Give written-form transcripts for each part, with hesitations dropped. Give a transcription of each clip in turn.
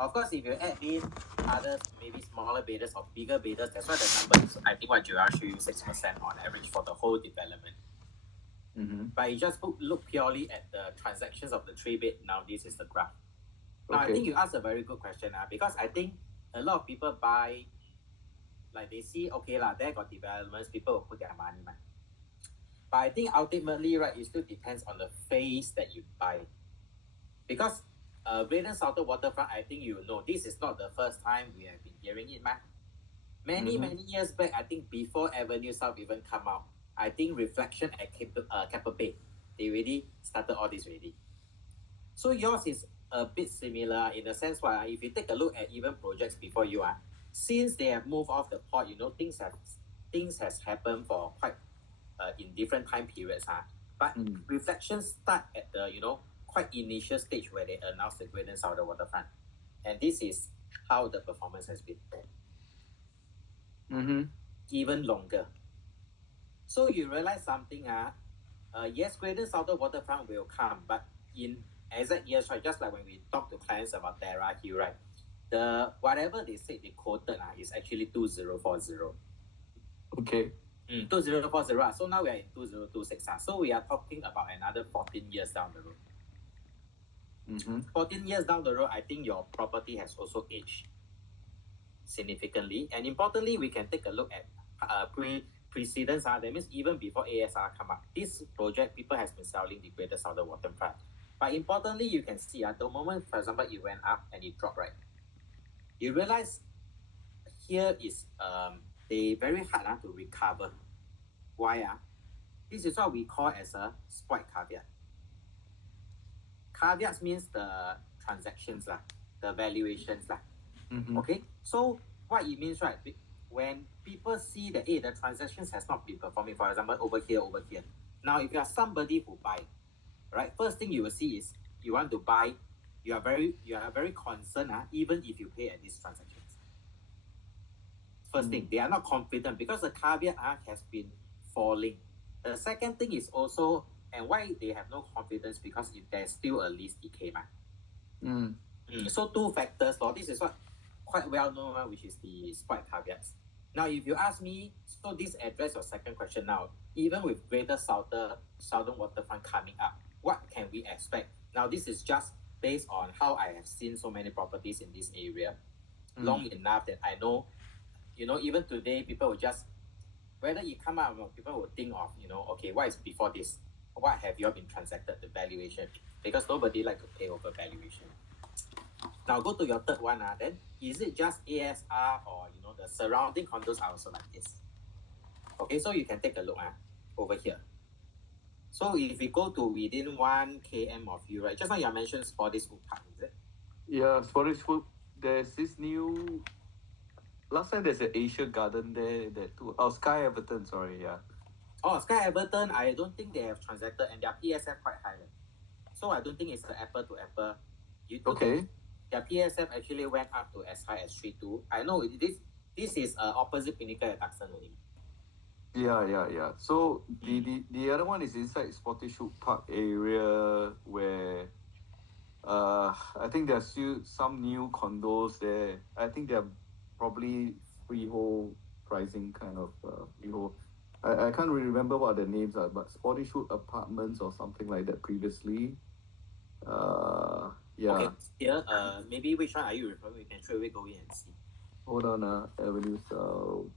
Of course, if you add in others, maybe smaller betas or bigger betas, that's why the number is, I think what Joel showed you, 6% on average for the whole development. But you just look purely at the transactions of the 3-bed. Now this is the graph. Now I think you asked a very good question because I think a lot of people buy, like they see, okay lah, there got developments, people will put their money. But I think ultimately, right, it still depends on the phase that you buy. Because Greater Southern Waterfront, I think you know, this is not the first time we have been hearing it, Many years back, I think before Avenue South even come out, I think Reflection at Keppel Bay, they already started all this already. So yours is a bit similar in the sense where if you take a look at even projects before you since they have moved off the port, things has happened for quite in different time periods. But Reflections start at the quite initial stage where they announced the Greater Southern Waterfront. And this is how the performance has been. Even longer. So you realize something, yes, Greater Southern Waterfront will come, but in exact years, right, just like when we talk to clients about Terra Hill, right, the whatever they said they quoted is actually 2040. Okay. 2040. So now we are in 2026. So we are talking about another 14 years down the road. 14 years down the road, I think your property has also aged significantly. And importantly, we can take a look at precedents. That means even before ASR come up, this project, people has been selling the Greater Southern Waterfront. But importantly, you can see at the moment, for example, it went up and it dropped, right? You realize here is they very hard to recover. Why? This is what we call as a spoiled caveat. Caveats means the transactions, the valuations. Okay, so what it means, right? When people see that the transactions has not been performing, for example, over here. Now, if you are somebody who buy, right, first thing you will see is you want to buy, you are very concerned, even if you pay at these transactions. First thing, they are not confident because the caveat has been falling. The second thing is also, and why they have no confidence, because if there's still a lease decay. So two factors, this is what quite well known, which is the spoiled caveats. Now, if you ask me, so this address your second question now, even with Greater Southern Waterfront coming up, what can we expect? Now, this is just based on how I have seen so many properties in this area, long enough that I know, even today, people will just, whether it come out, people will think of, okay, what is before this? What have you all been transacted, the valuation? Because nobody like to pay over valuation. Now go to your third one. Then is it just ASR or the surrounding condos are also like this? Okay, so you can take a look over here. So if we go to within 1 km of you, right? Just now you mentioned Spottiswoode Park, is it? Yeah, Spottiswoode. There's this new. Last time there's an Asia Garden there. That too. Oh, Sky Everton. Sorry, yeah. Oh, Sky Everton. I don't think they have transacted, and their PSF quite high. So I don't think it's the apple to apple. Okay. Their PSF actually went up to as high as 3.2. I know this is opposite Pinnacle at Duxton only. Yeah. So the other one is inside Spottiswoode Park area where I think there's still some new condos there. I think they're probably freehold pricing kind of freehold. I can't really remember what the names are, but Spottiswoode Apartments or something like that previously. Yeah. Okay, here, maybe which one are you referring? We can straight away go in and see. Hold on, Avenue South.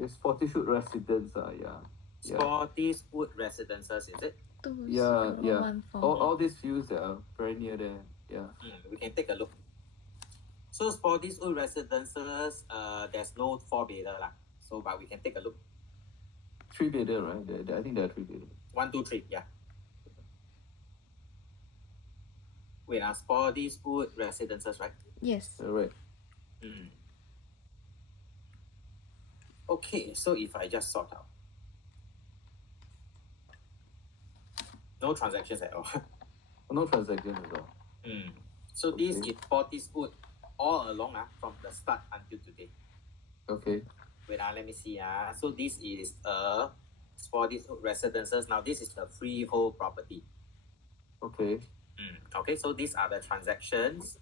It's Spottiswoode Residence, yeah. Spottiswoode Residences, is it? Yeah. All these views that are very near there. Yeah. We can take a look. So Spottiswoode Residences, there's no 4-bedder So, but we can take a look. 3-bedder, right? I think there are 3-bedder. 1, 2, 3, yeah. Wait, Spottiswoode Residences, right? Yes. Right. Okay, so if I just sort out. No transactions at all. No transactions at all. So this is Spottiswoode all along from the start until today. Okay. Wait, let me see. So this is Spottiswoode Residences. Now this is the freehold property. Okay. Okay, so these are the transactions.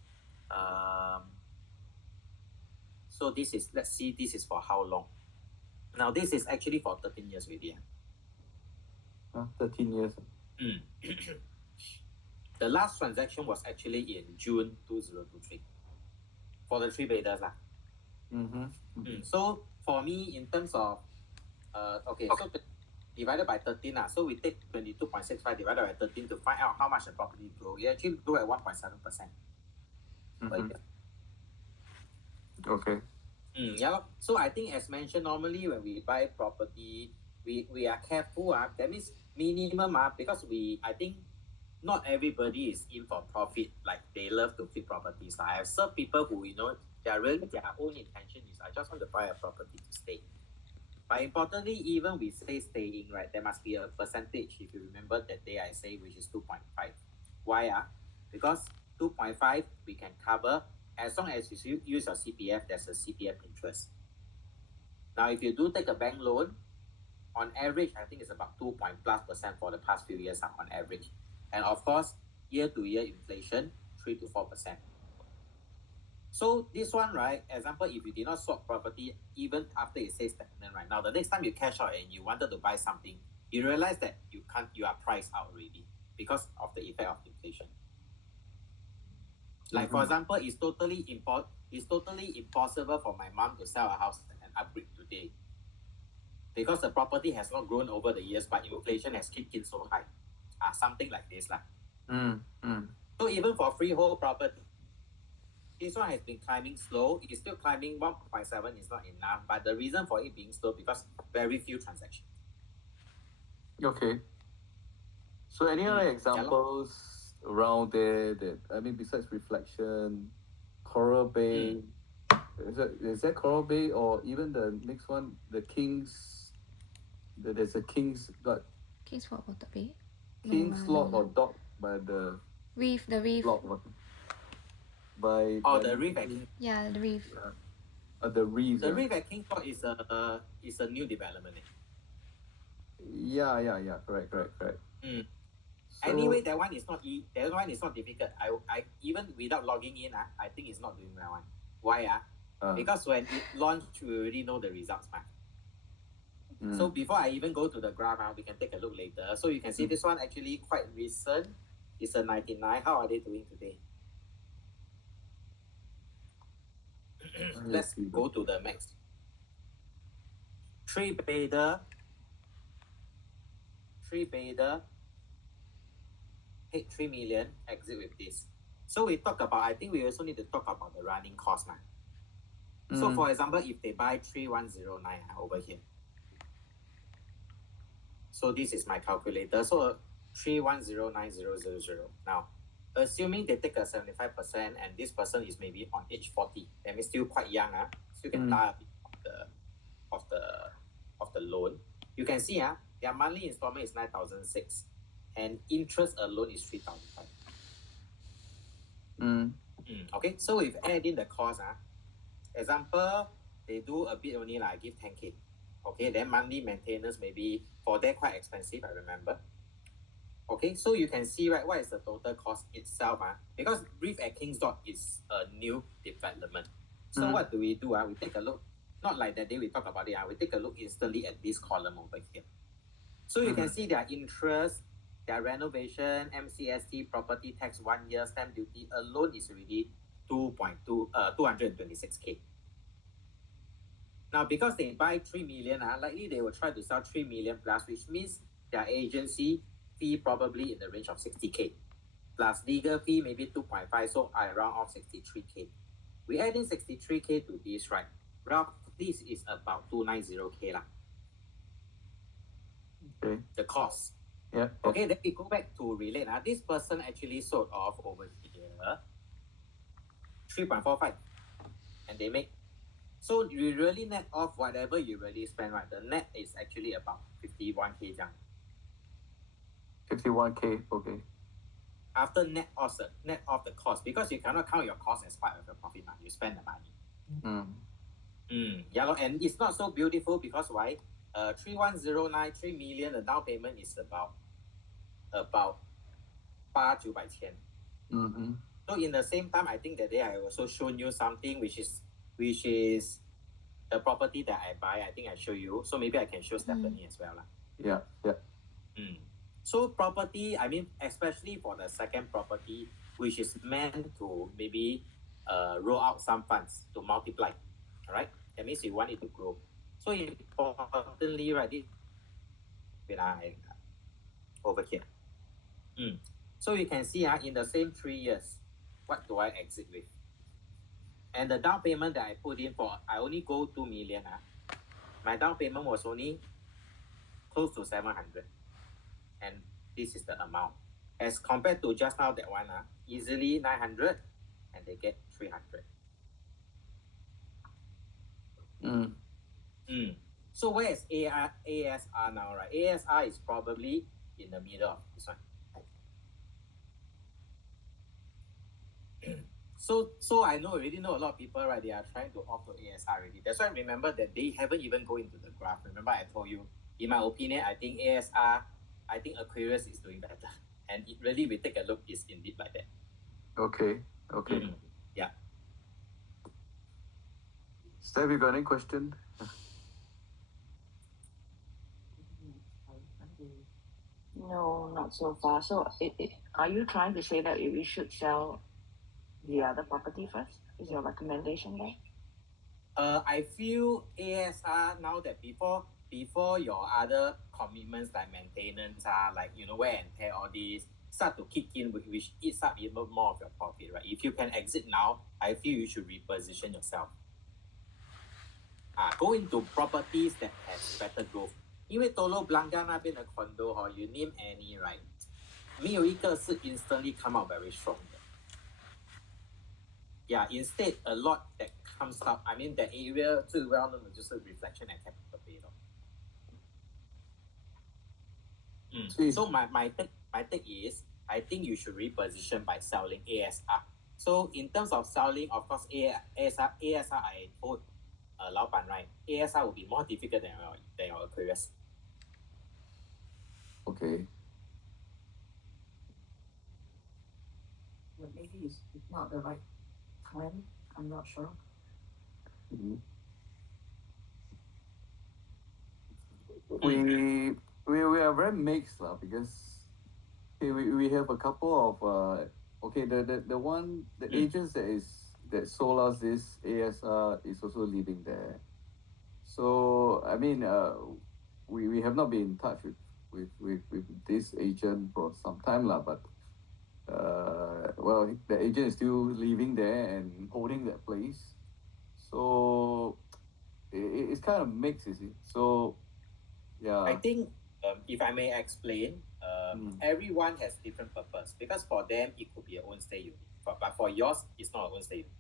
So this is, let's see, this is for how long? Now this is actually for 13 years already. 13 years. The last transaction was actually in June 2023 for the 3-beders. So for me, in terms of, okay, so divided by 13, so we take 22.65 divided by 13 to find out how much the property grow. It actually grew at 1.7%. Okay. Yeah. So I think, as mentioned, normally when we buy property, we are careful. That means minimum, because I think not everybody is in for profit. Like, they love to flip properties. I have some people who, their own intention is, I just want to buy a property to stay. But importantly, even we say staying, right, there must be a percentage, if you remember that day I say, which is 2.5. Why? Because 2.5 we can cover as long as you use your CPF, there's a CPF interest. Now, if you do take a bank loan, on average, I think it's about 2+ % for the past few years on average. And of course, year-to-year inflation, 3 to 4%. So this one, right, example, if you did not swap property, even after it says stagnant right now, the next time you cash out and you wanted to buy something, you realize that you are priced out already because of the effect of inflation. Like, for example, it's totally impossible for my mom to sell a house and upgrade today because the property has not grown over the years, but inflation has kicked in so high. Something like this. So even for freehold property, this one has been climbing slow. It's still climbing. 1.7 is not enough, but the reason for it being slow because very few transactions. Okay. So any other examples around there that, I mean, besides Reflection, Coral Bay, is that Coral Bay, or even the next one, the King's, there's a King's, what? King's what, Water Bay? King's Lodge or Dock by the Reef, the Reef. By the Reef at King. Yeah, the Reef. The Reef. The Reef at King's Lodge is a new development. Yeah, correct. So, anyway, that one is not difficult. I even without logging in, I think it's not doing well. Why? Because when it launched, we already know the results. So before I even go to the graph, we can take a look later. So you can see this one actually quite recent. It's a 99. How are they doing today? Let's go to the max. 3-bedder. Hit 3 million, exit with this. So we talk about, I think we also need to talk about the running cost now. So for example, if they buy 3109 over here. So this is my calculator. So 3109,000. Now, assuming they take a 75% and this person is maybe on age 40, that means still quite young, still can die a bit of the loan. You can see their monthly installment is 9,006 and interest alone is 3,005. Okay, so if add in the cost, example, they do a bit only, like give 10K. Okay, then monthly maintenance maybe for that quite expensive, I remember. Okay, so you can see, right, what is the total cost itself, because Reef at King's Dock is a new development. So what do? We take a look, not like that day we talk about it, we take a look instantly at this column over here. So you can see their interest, their renovation, MCST, property tax, 1 year, stamp duty alone is already 226K. Now, because they buy 3 million, likely they will try to sell 3 million plus, which means their agency fee probably in the range of 60K. Plus legal fee maybe 2.5, so around of 63K. We add in 63K to this, right? Roughly this is about 290K. Okay. The cost. Yeah. Okay, then we go back to relate. This person actually sold off over here 3.45, and they make. So you really net off whatever you really spend, right? The net is actually about 51K. 51K, okay. After net off the cost, because you cannot count your cost as part of your profit. You spend the money. Yeah, and it's not so beautiful because why? 3109, 3 million, the down payment is about 8,900. So in the same time, I think that day I also shown you something which is the property that I buy. I think I show you. So maybe I can show Stephanie as well. Yeah. So property, I mean, especially for the second property, which is meant to maybe roll out some funds to multiply. All right. That means you want it to grow. So importantly, right, over here. So you can see in the same 3 years, what do I exit with? And the down payment that I put in for, I only go 2 million. My down payment was only close to 700. And this is the amount. As compared to just now that one, easily 900 and they get 300. So where is ASR now, right? ASR is probably in the middle of this one. So I already know a lot of people, right? They are trying to opt for ASR already. That's why I remember that they haven't even go into the graph. Remember I told you, in my opinion, I think ASR, I think Aquarius is doing better. And it really, we take a look, is indeed like that. Okay. Yeah. Steph, you got any question? No, not so far. So, are you trying to say that we should sell the other property first? Is your recommendation there? I feel ASR now that before your other commitments like maintenance, like wear and tear, all these start to kick in, which eats up even more of your profit, right? If you can exit now, I feel you should reposition yourself. Go into properties that has better growth. 因为 Telok Blangah 那边的 condo, you name any, right? 没有一个是 instantly come out very strong 的。Yeah, instead a lot that comes up. I mean, the area 最 well known 的就是 Reflection and Capital Bay 咯。So my take is, I think you should reposition by selling ASR. So in terms of selling, of course, ASR I told 老板 right, ASR will be more difficult than your Aquarius. Okay. Well, maybe it's not the right time. I'm not sure. We are very mixed because we have a couple of the one agents that sold us this ASR is also living there. So I mean we have not been in touch with this agent for some time but the agent is still living there and holding that place. So it's kind of mixed, you see. So yeah. I think if I may explain, everyone has different purpose because for them it could be a own stay unit, but for yours it's not a own stay unit.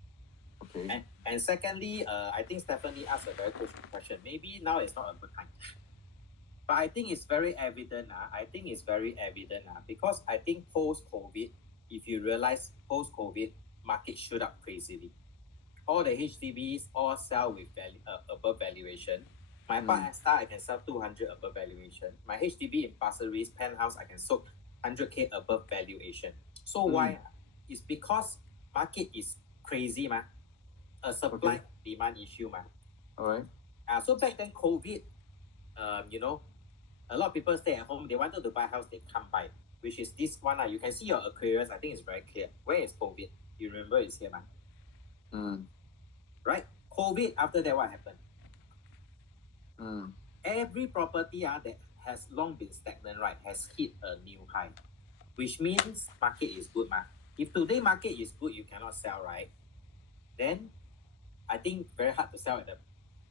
Okay. And secondly, I think Stephanie asked a very good question. Maybe now is not a good time. But I think it's very evident. Because I think post-COVID, if you realize post-COVID, market shoot up crazily. All the HDBs all sell with above valuation. My Park and Star, I can sell 200 above valuation. My HDB in Pasir Ris Penthouse, I can sell 100K above valuation. So why? It's because market is crazy, a supply demand issue, All right. So back then COVID, a lot of people stay at home. They wanted to buy a house, they can't buy, which is this one. You can see your Aquarius. I think it's very clear. Where is COVID? You remember it's here, right? COVID, after that, what happened? Every property that has long been stagnant, right, has hit a new high, which means market is good, If today market is good, you cannot sell, right? Then I think very hard to sell at the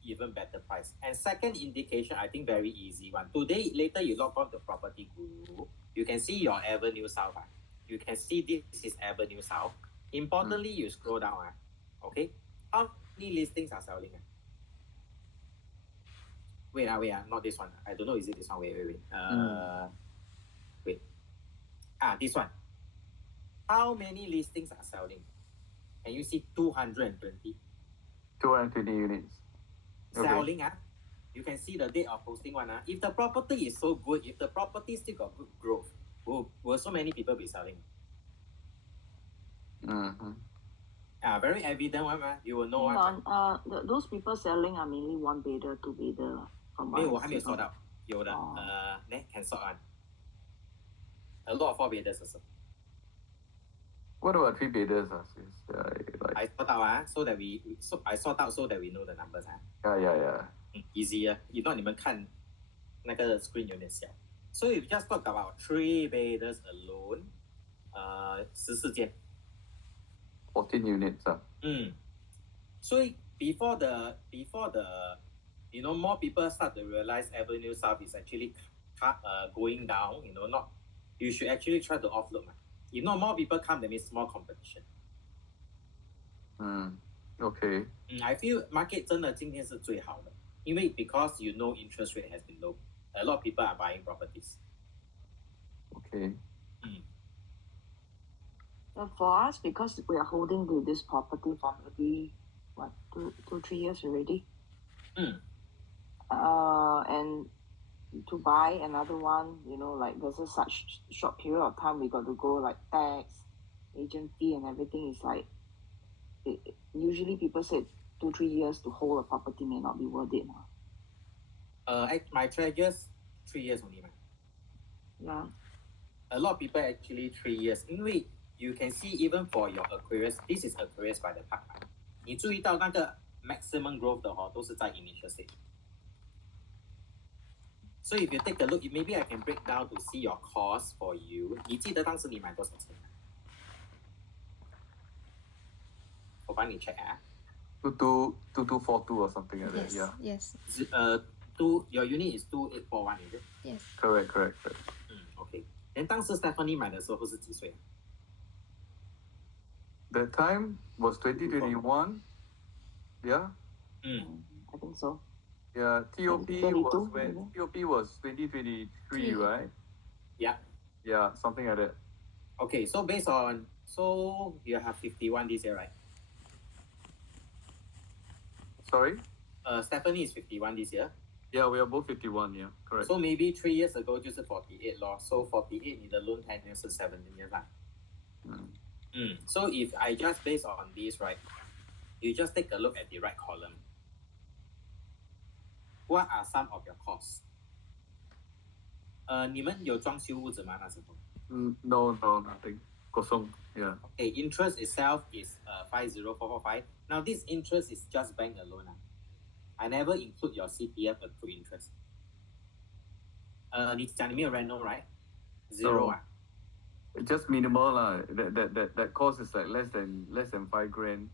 even better price. And second indication, I think very easy one. Today, later you log on to Property Guru, you can see your Avenue South. You can see this is Avenue South. Importantly, you scroll down. Okay, how many listings are selling? Wait, not this one. I don't know, is it this one? Wait. Wait. This one. How many listings are selling? Can you see 220? 220 units. Selling, you can see the date of posting one. If the property is so good, if the property still got good growth, will so many people be selling? Mm-hmm. Very evident one, you will know Hang one. on, those people selling are mainly one bidder, two bidder. From 没有， what 我还没有 I see. sort out，有的，哦can sort on. A lot of four bidders also. What about three bidders? I sort out I sort out so that we know the numbers Yeah. easier. If not 你们看那个 screen 有点小。So if you just talk about three bidders alone, 14件。 14 units. So before the more people start to realize Avenue South is actually going down, not you should actually try to offload. If not more people come, that means more competition. Okay. I feel market 真的今天是最好的，因为 because you know interest rate has been low, a lot of people are buying properties. Okay. And for us, because we are holding to this property for maybe 2-3 years already. And to buy another one, like there's a such short period of time we got to go like tax, agent fee and everything is like usually people say 2-3 years to hold a property may not be worth it. My treasures 3 years only, man. Yeah. A lot of people actually 3 years, 因为 you can see even for your Aquarius, this is Aquarius by the park. 你注意到那个 maximum growth 的都是在 initial stage. So if you take a look, maybe I can break down to see your cost for you. 你记得当时你买多少钱吗？我帮你 check 啊。 2242 or something like that. Yeah. Yes. Your unit is 2841, is it? Yes. Correct. Okay. Then 当时 Stephanie 买的时候是几岁？ That time was 2021. Yeah. I think so. Yeah. TOP 22, was when maybe? TOP was 2023, right? Yeah. Yeah, something like that. Okay, so based on you have 51 this year, right? Sorry? Stephanie is 51 this year. Yeah, we are both 51. Yeah, correct. So maybe 3 years ago 就是 48 咯. So 48你的 loan tenure 是 17 years 啦. So if I just based on this, right, you just take a look at the right column. What are some of your costs? 你们有装修屋子吗那时候？ No, nothing. Kosong. Yeah. Okay, interest itself is 50445. Now this interest is just bank alone. I never include your CPF accrued interest. 你讲你没有 reno, right? Zero. It's just minimal lah. That cost is like less than $5,000.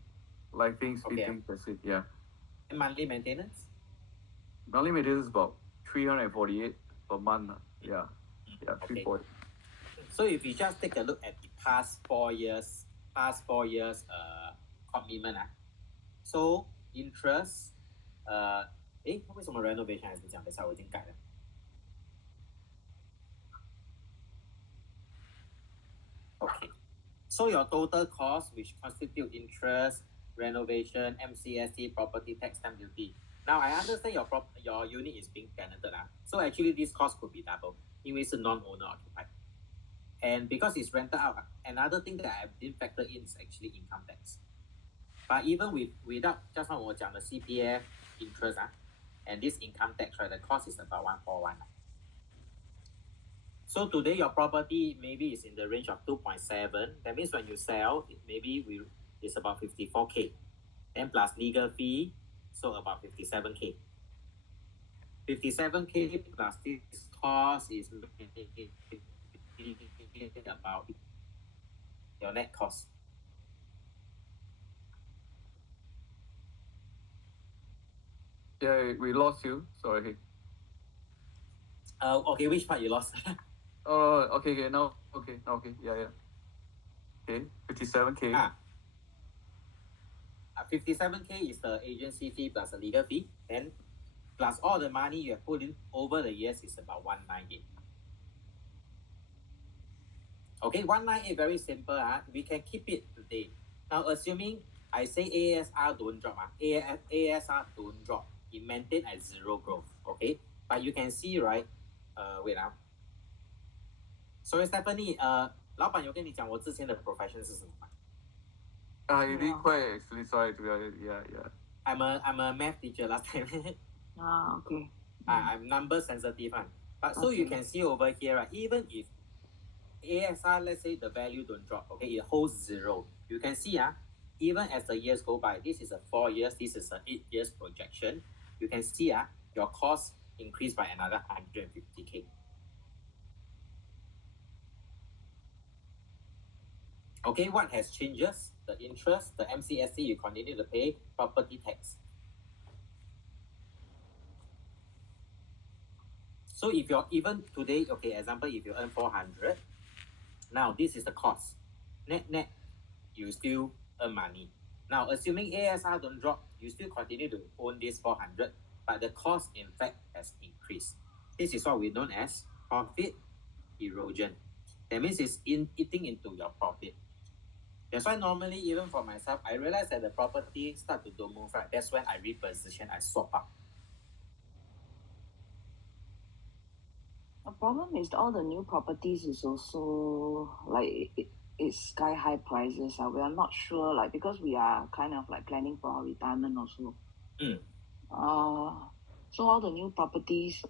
Lighting, fitting, that's it. Yeah. And monthly maintenance? Monthly maintenance is about 348 per month. Yeah. Yeah, Okay. 340. So if you just take a look at the past 4 years commitment, so interest, 为什么 renovation 还是这样？等一下我已经改了。Okay, so your total cost, which constitute interest, renovation, MCST, property tax, stamp duty. Now I understand your unit is being tenanted, so actually this cost could be double, 因为是 non-owner occupied. And because it's rented out, another thing that I didn't factor in is actually income tax. But even without just now 我讲的 CPF interest, and this income tax, right, the cost is about 141. So today your property maybe is in the range of 2.7. That means when you sell, it's about 54K. And plus legal fee, so about 57K. 57K plus this cost is about your net cost. Yeah, we lost you. Sorry. Okay, which part you lost? Oh, okay. Now, okay. Yeah. Okay, 57K. 57K is the agency fee plus the legal fee. Then plus all the money you have put in over the years is about 198. Okay, 198 very simple. We can keep it today. Now assuming I say ASR don't drop, ASR don't drop. It maintain at zero growth. Okay, but you can see, right? Wait. Sorry, Stephanie. 老板有跟你讲我之前的 profession 是什么吗？ You did quite actually. Sorry to be honest. Yeah. I'm a math teacher last time. Okay. I'm number sensitive one. But so you can see over here, right? Even if ASR, let's say the value don't drop, okay, it holds 0. You can see, even as the years go by, this is a 4 years, this is a 8 years projection. You can see, your cost increased by another 150K. Okay, what has changes? The interest, the MCSC, you continue to pay property tax. So if you're even today, okay, example, if you earn 400, now this is the cost. Net, you still earn money. Now, assuming ASR don't drop, you still continue to own this 400, but the cost in fact has increased. This is what we know as profit erosion. That means it's eating into your profit. That's why normally, even for myself, I realize that the property start to don't move, right? That's when I reposition, I swap up. The problem is all the new properties is also like it's sky high prices. We are not sure, like, because we are kind of like planning for our retirement also. So all the new properties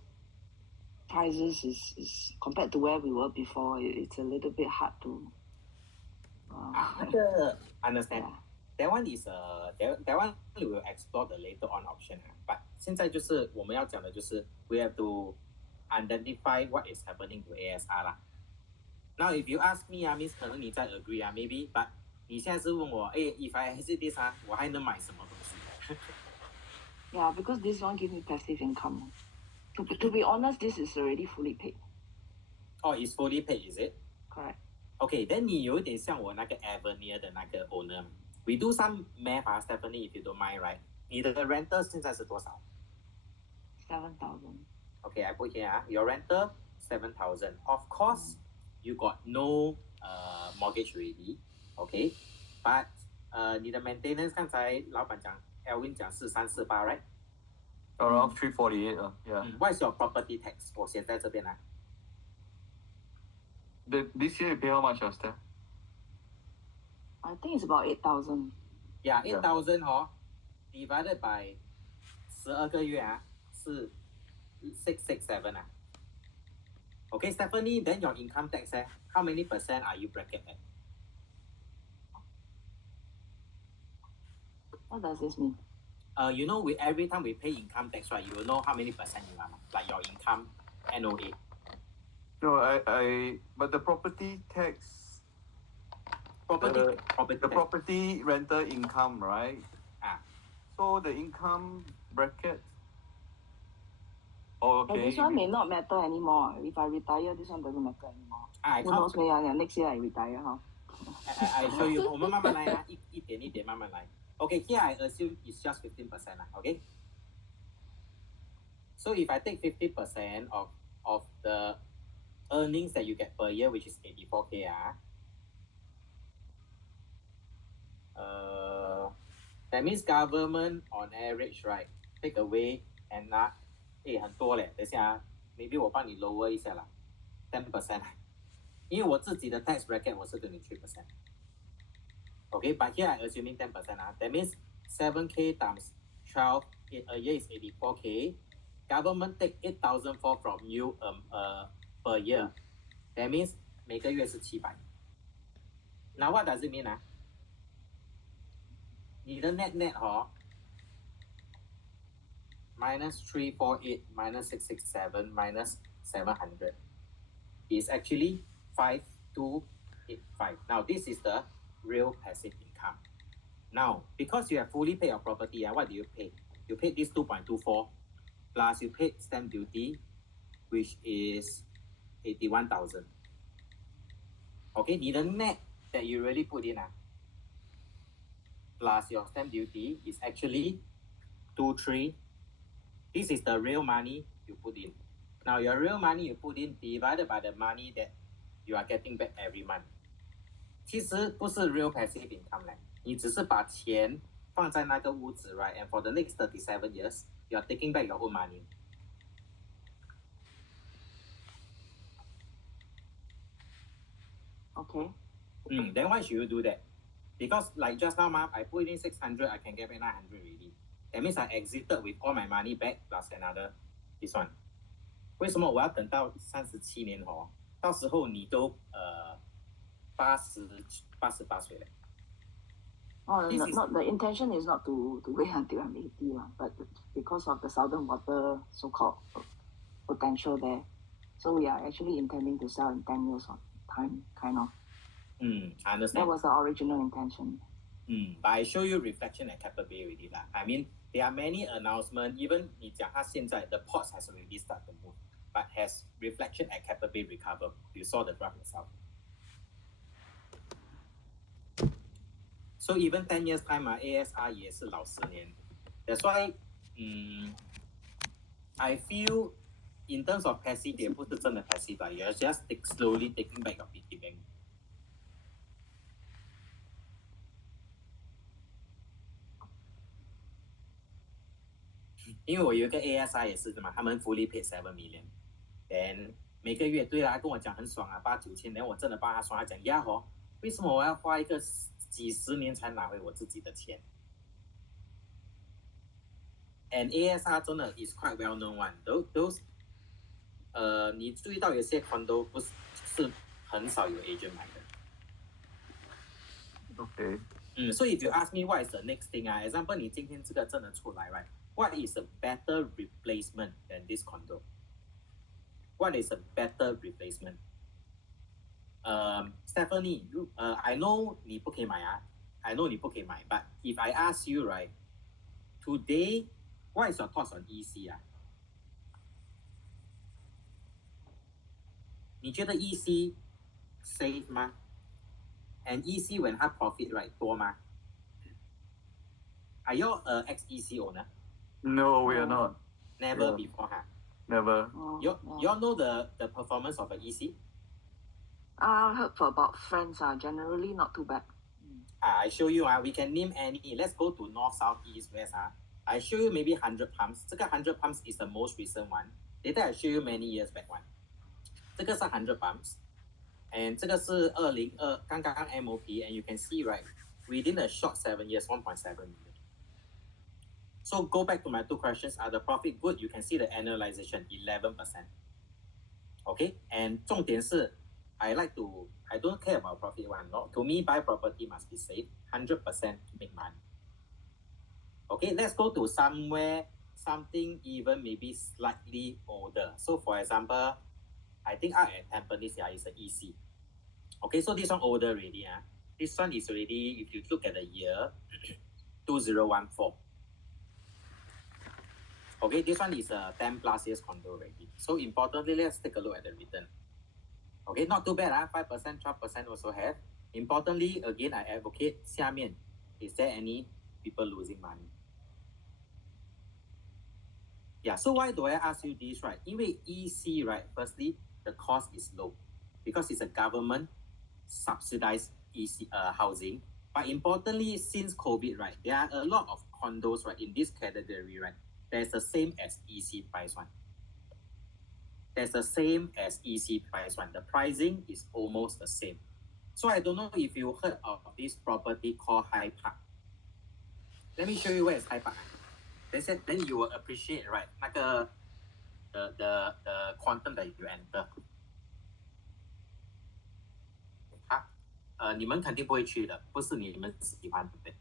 prices is compared to where we were before, it's a little bit hard to understand. That one is that one we will explore the later on option. But 现在就是我们要讲的就是 we have to identify what is happening to ASR 啦。Now if you ask me, means 可能你在 agree maybe, but 你现在是问我if I exit this 我还能买什么东西？Yeah, because this one give me passive income. To be honest, this is already fully paid. Oh, it's fully paid, is it? Correct. Okay, then 你有一点像我那个 Avenir 的那个 owner. We do some math, Stephanie, if you don't mind, right? 你的 rental 现在是多少？7,000. Okay, I put here, your rental 7,000. Of course, you got no mortgage already, okay? But 你的 maintenance 刚才老板讲 Alvin 讲是348 right? Around 348, yeah. What is your property tax? 我写在这边This year you pay how much, Steph? I think it's about 8,000. Yeah, 8,000 divided by 12个月是667 Okay, Stephanie, then your income tax, how many percent are you bracket at? What does this mean? You know, every time we pay income tax, right, you will know how many percent you are, like your income, NOA. No, but the property tax, property rental income, right? So the income bracket. Oh, okay. But this one may not matter anymore. If I retire, this one doesn't matter anymore. Who knows? Next year I retire, I show you. 我们慢慢来一点一点慢慢来。Okay, here I assume it's just 15%, okay? So if I take 50% of the earnings that you get per year, which is 84K, that means government on average, right, take away and 很多嘞，等一下maybe 我帮你 lower 一下啦 10%， 因为我自己的 tax bracket 我是23%。Okay, but here I'm assuming 10%. That means 7K times 12, a year is 84K. Government take 8,004 from you per year. That means 每个月是700. Now what does it mean? 你的 net minus 348 minus 667 minus 700 is actually 5285. Now this is the real passive income. Now, because you have fully paid your property, what do you pay? You paid this 2.24 plus you paid stamp duty, which is 81,000. Okay, the net that you really put in plus your stamp duty is actually 23. This is the real money you put in. Now, your real money you put in divided by the money that you are getting back every month. 其实不是 real passive income 你只是把钱放在那个屋子 right? And for the next 37 years, you are taking back your own money. Okay. Then why should you do that? Because like just now, I put in 600, I can get back 900 already. That means I exited with all my money back plus another this one. 为什么我要等到37年哦？到时候你都88岁了。Oh, not the intention is not to wait until I'm 80 but because of the Southern Water so-called potential there. So we are actually intending to sell in 10 years of time, kind of. I understand. That was the original intention. But I show you reflection at Keppel Bay already lah. I mean, there are many announcements. Even 你讲它现在 the ports has already started to move, but has reflection at Keppel Bay recover? You saw the graph yourself. So even 10 years time, ASR 也是老10年. That's why, I feel in terms of passive, 也不是真的 passive 啦. You're just slowly taking back your piggy bank.因为我有一个 ASR 也是的嘛，他们 fully paid 7 million， then 每个月对啦，跟我讲很爽啊，8、9千，然后我真的帮他爽，他讲呀吼，为什么我要花一个几十年才拿回我自己的钱 ？And ASR 真的 is quite well known one. Those 你注意到有些 condo 不是很少有 agent 买的。Okay. So if you ask me what is the next thing example 你今天这个真的出来 right? What is a better replacement than this condo? What is a better replacement? Stephanie, I know 你不可以买啊 I know 你不可以买 but if I ask you right, today, what is your thoughts on EC 啊？你觉得 EC safe 吗？ And EC when 它 profit right 多吗？ Are you ex-EC owner? No, we are not. Never before, huh? Never. You all know the performance of an EC? I heard for about friends generally not too bad. I show you we can name any. Let's go to north, south, east, west. I show you maybe 100 pumps. 这个100 pumps is the most recent one. Later I show you many years back one. 这个是100 pumps. And 这个是2022刚刚 MOP. And you can see right, within a short 7 years, 1.7 million. So go back to my 2 questions. Are the profit good? You can see the annualization, 11%. Okay? And 重点是 I don't care about profit one. No? To me, buy property must be safe. 100% make money. Okay, let's go to something even maybe slightly older. So for example, I think at Tampines is an EC. Okay, so this one older already. This one is already, if you look at the year, 2014. Okay, this one is a 10 plus years condo already. So importantly, let's take a look at the return. Okay, not too bad. 5%, 12% also have. Importantly, again, I advocate 下面 is there any people losing money? Yeah, so why do I ask you this, right? 因为 EC, right, firstly, the cost is low because it's a government subsidized EC housing. But importantly, since COVID, right, there are a lot of condos, right, in this category, right, there's the same as EC price one. There's the same as EC price one. The pricing is almost the same. So I don't know if you heard of this property called High Park. Let me show you where is High Park. Then you will appreciate, right, 那个 the quantum that you enter. 你们肯定不会去的，不是你们喜欢的。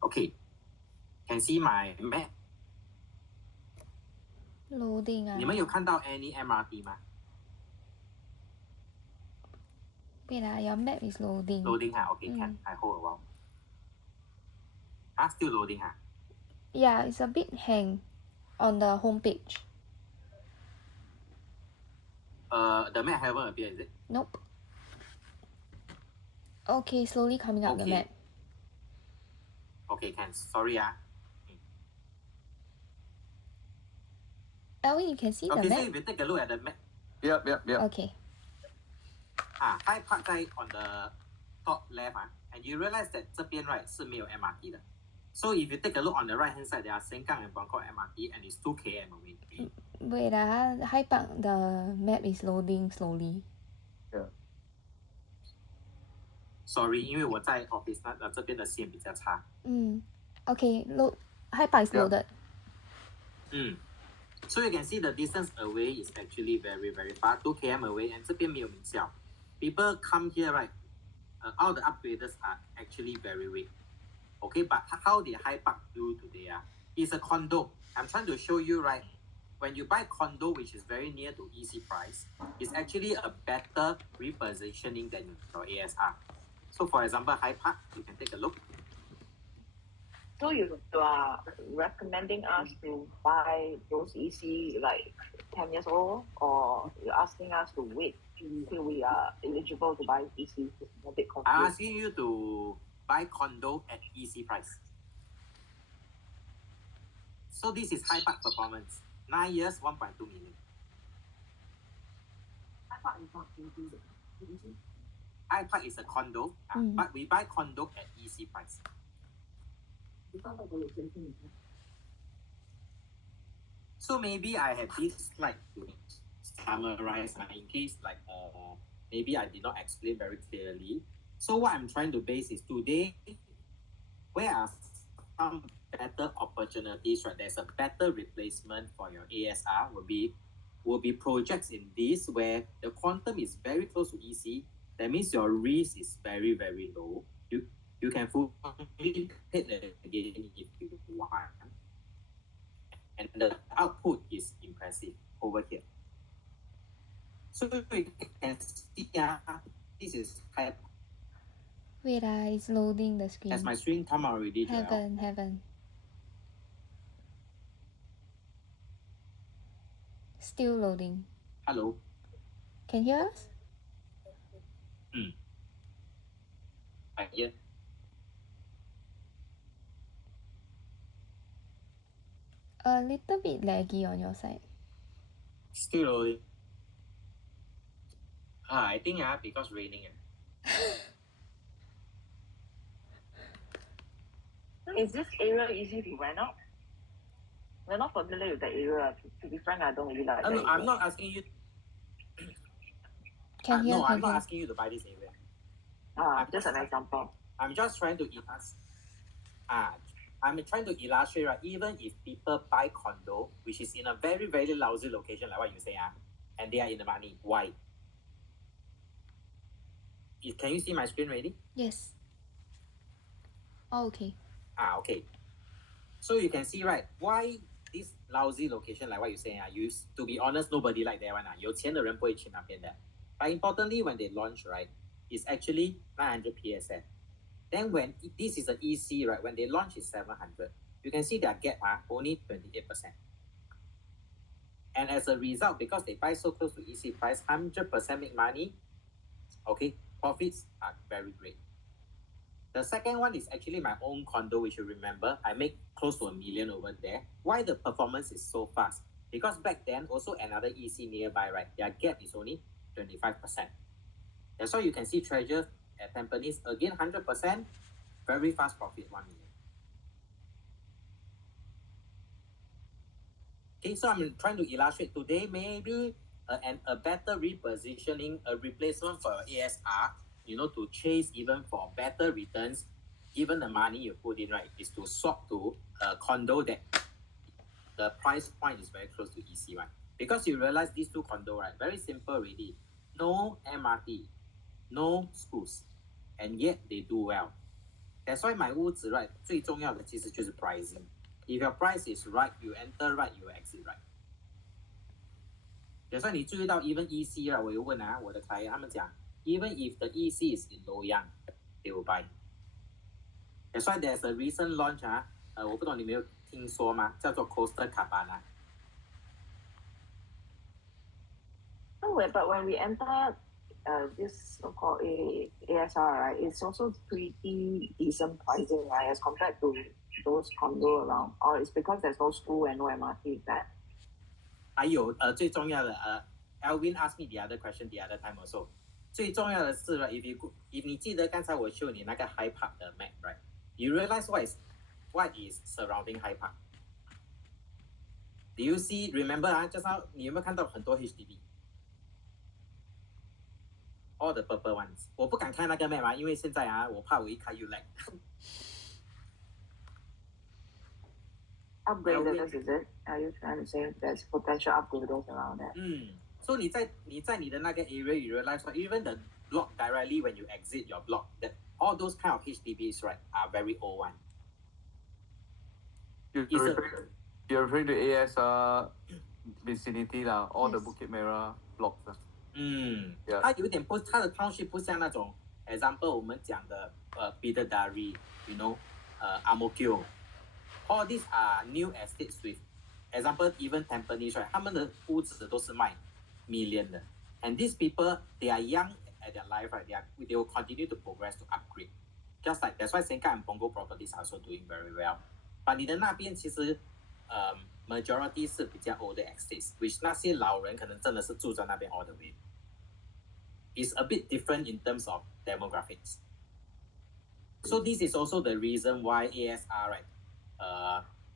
Okay, can see my map. Loading 你们有看到 any MRT 吗？ Wait your map is loading. Loading okay, can. I hold a while. Still loading Yeah, it's a bit hang on the homepage. The map haven't appeared, is it? Nope. Okay, slowly coming up the map. Okay, can. Sorry Elwin, you can see the Okay, so map? if you take a look at the map, Yep. Okay. High Park 在 on the top left and you realize that 这边 right 是没有 MRT 的。So if you take a look on the right hand side, there are Sengkang and Buangkok MRT and it's 2 km away. Wait High Park, the map is loading slowly. Yeah. Sorry，因为我在 office 这边的线比较差。Okay, load. High Park is Yeah. loaded. So you can see the distance away is actually very very far, 2 km away, and 这边没有名校。People come here, right? All the upgraders are actually very weak. Okay, but how did High Park do today? It's a condo. I'm trying to show you, right? When you buy condo, which is very near to EC price, it's actually a better repositioning than your ASR. So for example, High Park, you can take a look. So you are recommending us to buy those EC like 10 years old, or you're asking us to wait till we are eligible to buy EC? I'm a bit confused. I'm asking you to buy condo at EC price. So this is High Park performance. 9 years, 1.2 million. High Park is a condo, but we buy condo at EC price. So maybe I have this slide to summarize in case maybe I did not explain very clearly. So what I'm trying to base is today, where are some better opportunities, right? There's a better replacement for your ASR will be projects in this where the quantum is very close to EC. That means your risk is very, very low. You can fully hit it again if you want. And the output is impressive over here. So you can see this is High Park. Wait, it's loading the screen. Has my screen come out already, Joel? Haven't. Still loading. Hello? Can you hear us? I hear. A little bit laggy on your side. Still loading. I think because raining. Is this area easy to rent out? We're not familiar with the area. To be frank, I don't really like No, I'm not asking you. Can hear. I'm not asking you to buy this area. Just an example. I'm just trying to illustrate. I'm trying to illustrate, right? Even if people buy condo, which is in a very, very lousy location, like what you say, and they are in the money, why? Can you see my screen ready? Yes. Oh, okay. Okay. So you can see, right? Why this lousy location, like what you say, to be honest, nobody like that one. 有钱的人不会去那边的. But importantly, when they launch, right, it's actually 900 PSF. Then when this is an EC, right, when they launch it's 700. You can see their gap only 28%. And as a result, because they buy so close to EC price, 100% make money. Okay, profits are very great. The second one is actually my own condo, which you remember, I make close to $1 million over there. Why the performance is so fast? Because back then, also another EC nearby, right, their gap is only 25%. That's why you can see Treasure at Tampines, again, 100%, very fast profit, 1 million. Okay, so I'm trying to illustrate today, maybe a better repositioning, a replacement for ASR, to chase even for better returns, given the money you put in, right, is to swap to a condo that the price point is very close to EC one. Because you realize these two condo, right, very simple already. No MRT, no schools, and yet they do well. That's why 买屋子 right 最重要的其实就是 pricing. If your price is right, you enter right, you exit right. That's why 你注意到 even EC 我有问我的 client 他们讲 even if the EC is in Loyang, they will buy. That's why there's a recent launch 我不懂你没有听说吗？叫做 Coastal Cabana. Oh, but when we enter this so-called ASR, right, it's also pretty decent pricing, right, as compared to those condo around. Or it's because there's no school and no MRT that. 还有最重要的Alvin asked me the other question the other time also. 最重要的是 right, if 你记得刚才我 show 你那个 High Park 的 map, right, you realize what is surrounding High Park? Do you see? Remember just now 你有没有看到很多 HDB? all the purple ones. 我不敢开那个 map 啊，因为现在啊，我怕我一开又 lag。 Upgraders, is it? Are you trying to say there's potential upgraders around that? So 你在你的那个 area, you realize that even the block directly when you exit your block, that all those kind of HDBs, right, are very old one. You're referring to ASR vicinity lah, all the Yes. Bukit Merah blocks lah. Yeah. 它有点不，它的 township 不像那种 example 我们讲的Bidadari, you know, Ang Mo Kio. All these are new estates with example even Tampines, right? 他们的屋子都是卖 million 的 and these people they are young at their life, right? They will continue to progress to upgrade. Just like that's why Sengkang and Punggol properties are also doing very well. But 你的那边其实majority 是比较 older estates, which 那些老人可能真的是住在那边 all the way. It's a bit different in terms of demographics. So this is also the reason why ASR, right?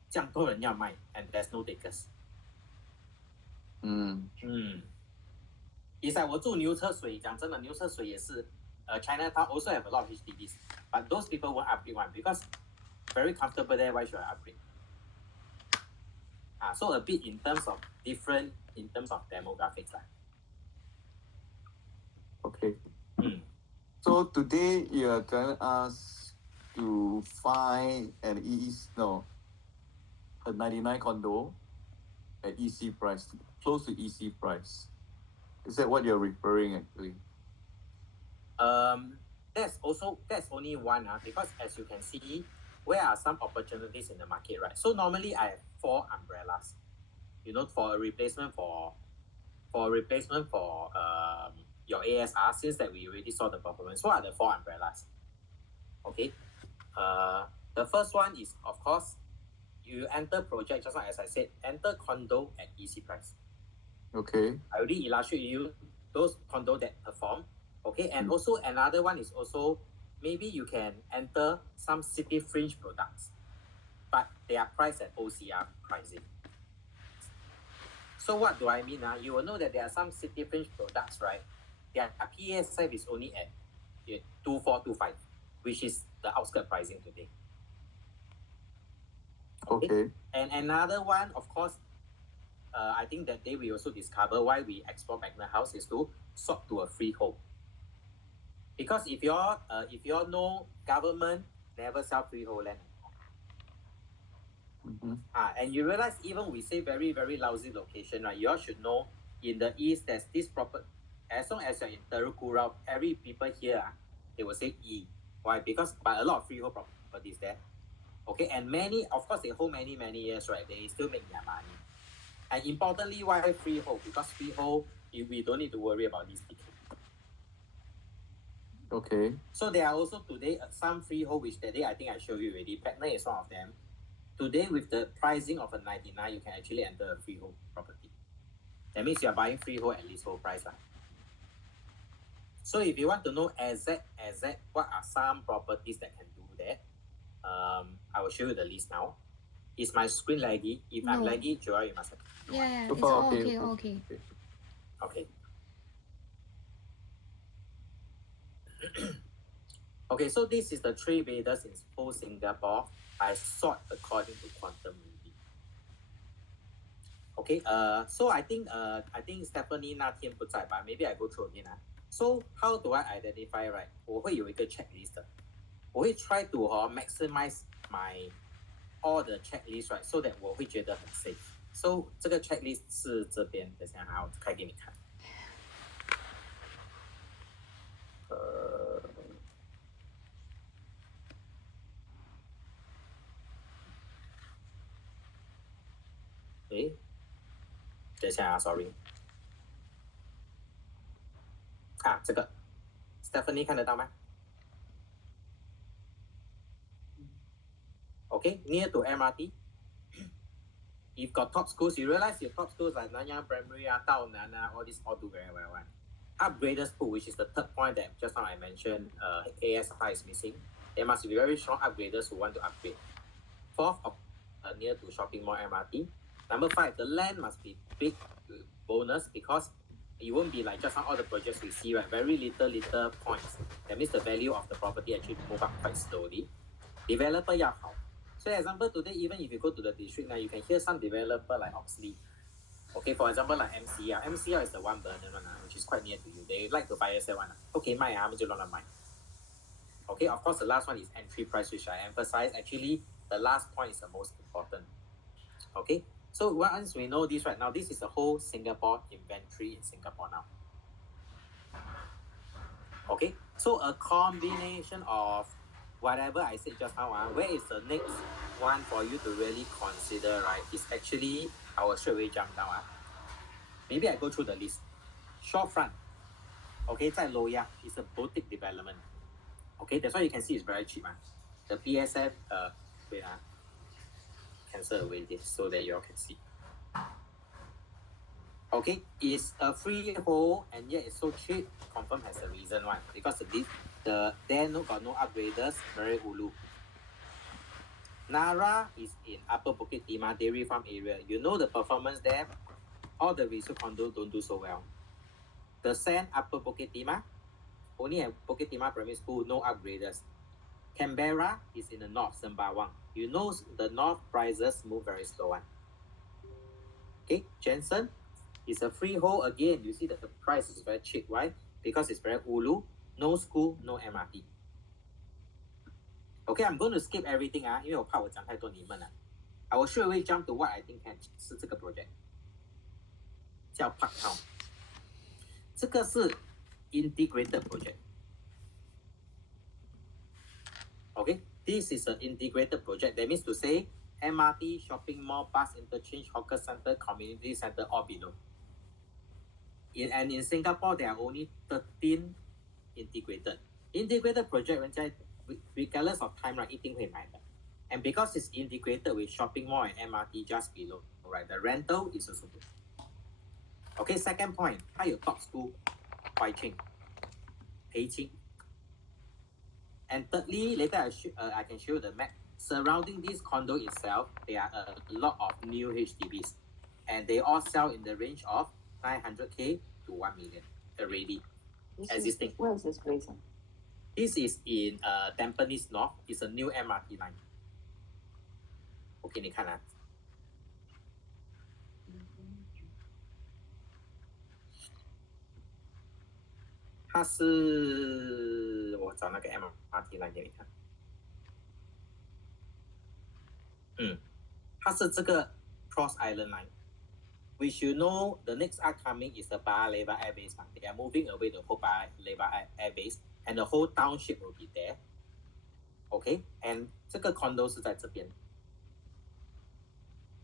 这样多人要卖 and there's no takers. It's like 我住牛车水，讲真的，牛车水也是Chinatown also have a lot of HDBs, but those people won't upgrade one because very comfortable there. Why should I upgrade? So a bit in terms of different in terms of demographics lah. Okay. So today you are telling us to find a 99 condo at EC price, close to EC price. Is that what you're referring actually? That's only one because as you can see, where are some opportunities in the market, right? So normally I have 4 umbrellas, you know, for a replacement for your ASR, since that we already saw the performance. What are the 4 umbrellas? Okay. The first one is, of course, you enter project, just like as I said, enter condo at EC price. Okay. I already illustrate you those condo that perform. Okay, and also another one is also maybe you can enter some city fringe products, but they are priced at OCR pricing. So what do I mean? You will know that there are some city fringe products, right? Their PSF is only at 2425, which is the outskirt pricing today. Okay. And another one, of course, I think that day we also discover why we explore Magna House is to swap to a freehold. Because if you all know, government never sell freehold land. And you realize even we say very, very lousy location, right? You all should know in the east there's this proper. As long as you're in Teluk Kurau, every people here they will say E. Why? Because but a lot of freehold properties there. Okay, and many, of course, they hold many years, right? They still make their money. And importantly, why freehold? Because freehold, we don't need to worry about this decay. Okay. So there are also today some freehold, which that day I think I showed you already. Patna is one of them. Today with the pricing of a 99, you can actually enter a freehold property. That means you are buying freehold at leasehold price. So if you want to know exact what are some properties that can do that, I will show you the list now. Is my screen laggy? If I'm laggy, Joel, you must have. Yeah, So it's far, all okay. okay. Okay. Okay, so this is the 3 bidders in full Singapore. I sort according to quantum movie. Okay, so I think Stephanie 那天不在 but maybe I go through again. So how do I identify, right? 我会有一个 checklist 的。我会 try to maximize my all the checklist, right? So that 我会觉得很 safe. So 这个 checklist 是这边，等下我开给你看。等一下，sorry。这个 Stephanie 看得到吗？Okay, near to MRT. You've got top schools. You realize your top schools like Nanyang Primary, Tao Nan, all these all do very well. Upgraders pool, which is the third point that just now I mentioned, ASR is missing. There must be very strong upgraders who want to upgrade. 4th, near to shopping mall MRT. Number 5, the land must be big bonus because you won't be like just now all the projects we see, right? Very little points. That means the value of the property actually move up quite slowly. Developer 要好. So example today, even if you go to the district now, you can hear some developer like Oxley. Okay, for example like MCL. MCL is the one Vernon one, which is quite near to you. They like to fire sale one. Okay, 卖啊，他们就乱卖. Okay, of course the last one is entry price, which I emphasize. Actually, the last point is the most important. Okay, so once we know this right now, this is the whole Singapore inventory in Singapore now. Okay, so a combination of whatever I said just now, where is the next one for you to really consider, right? Is actually, I will straight away jump down. Maybe I go through the list. Shorefront. Okay, 在 Loya is a boutique development. Okay, that's why you can see it's very cheap. The PSF, wait, cancel away this so that you all can see. Okay, it's a freehold and yet it's so cheap. Confirm has a reason why. Because there got no upgraders, very ulu. Nara is in Upper Bukit Timah Dairy Farm area. You know the performance there. All the resale condos don't do so well. The Sand Upper Bukit Timah, only at Bukit Timah Primary School, no upgraders. Canberra is in the north, Sembawang. You know the north prices move very slow. Okay, Jensen is a freehold again. You see that the price is very cheap. Why? Because it's very ulu, no school, no MRT. Okay, I'm going to skip everything 因为我怕我讲太多你们 I will straight away jump to what I think 是这个 project 叫 Park Town 这个是 integrated project. Okay, this is an integrated project. That means to say MRT, shopping mall, bus interchange, hawker center, community center, all below. And in Singapore, there are only 13 integrated. Integrated project, 人家 regardless of time, right, 一定会买的. And because it's integrated with shopping mall and MRT just below, right, the rental is also good. Okay, second point, 它有 top school, 怀庆, 培青. And thirdly, later I can show you the map. Surrounding this condo itself, there are a lot of new HDBs. And they all sell in the range of 900K to 1 million already existing. Where is this place? This is in Tampines North. It's a new MRT line. Okay, 你看啊。它是我找那个 MRT line 给你看。它是这个 Cross Island line, which you know the next upcoming is the Paya Lebar Air Base. They are moving away the whole Paya Lebar Air Base, and the whole township will be there. Okay, and 这个 condo 是在这边。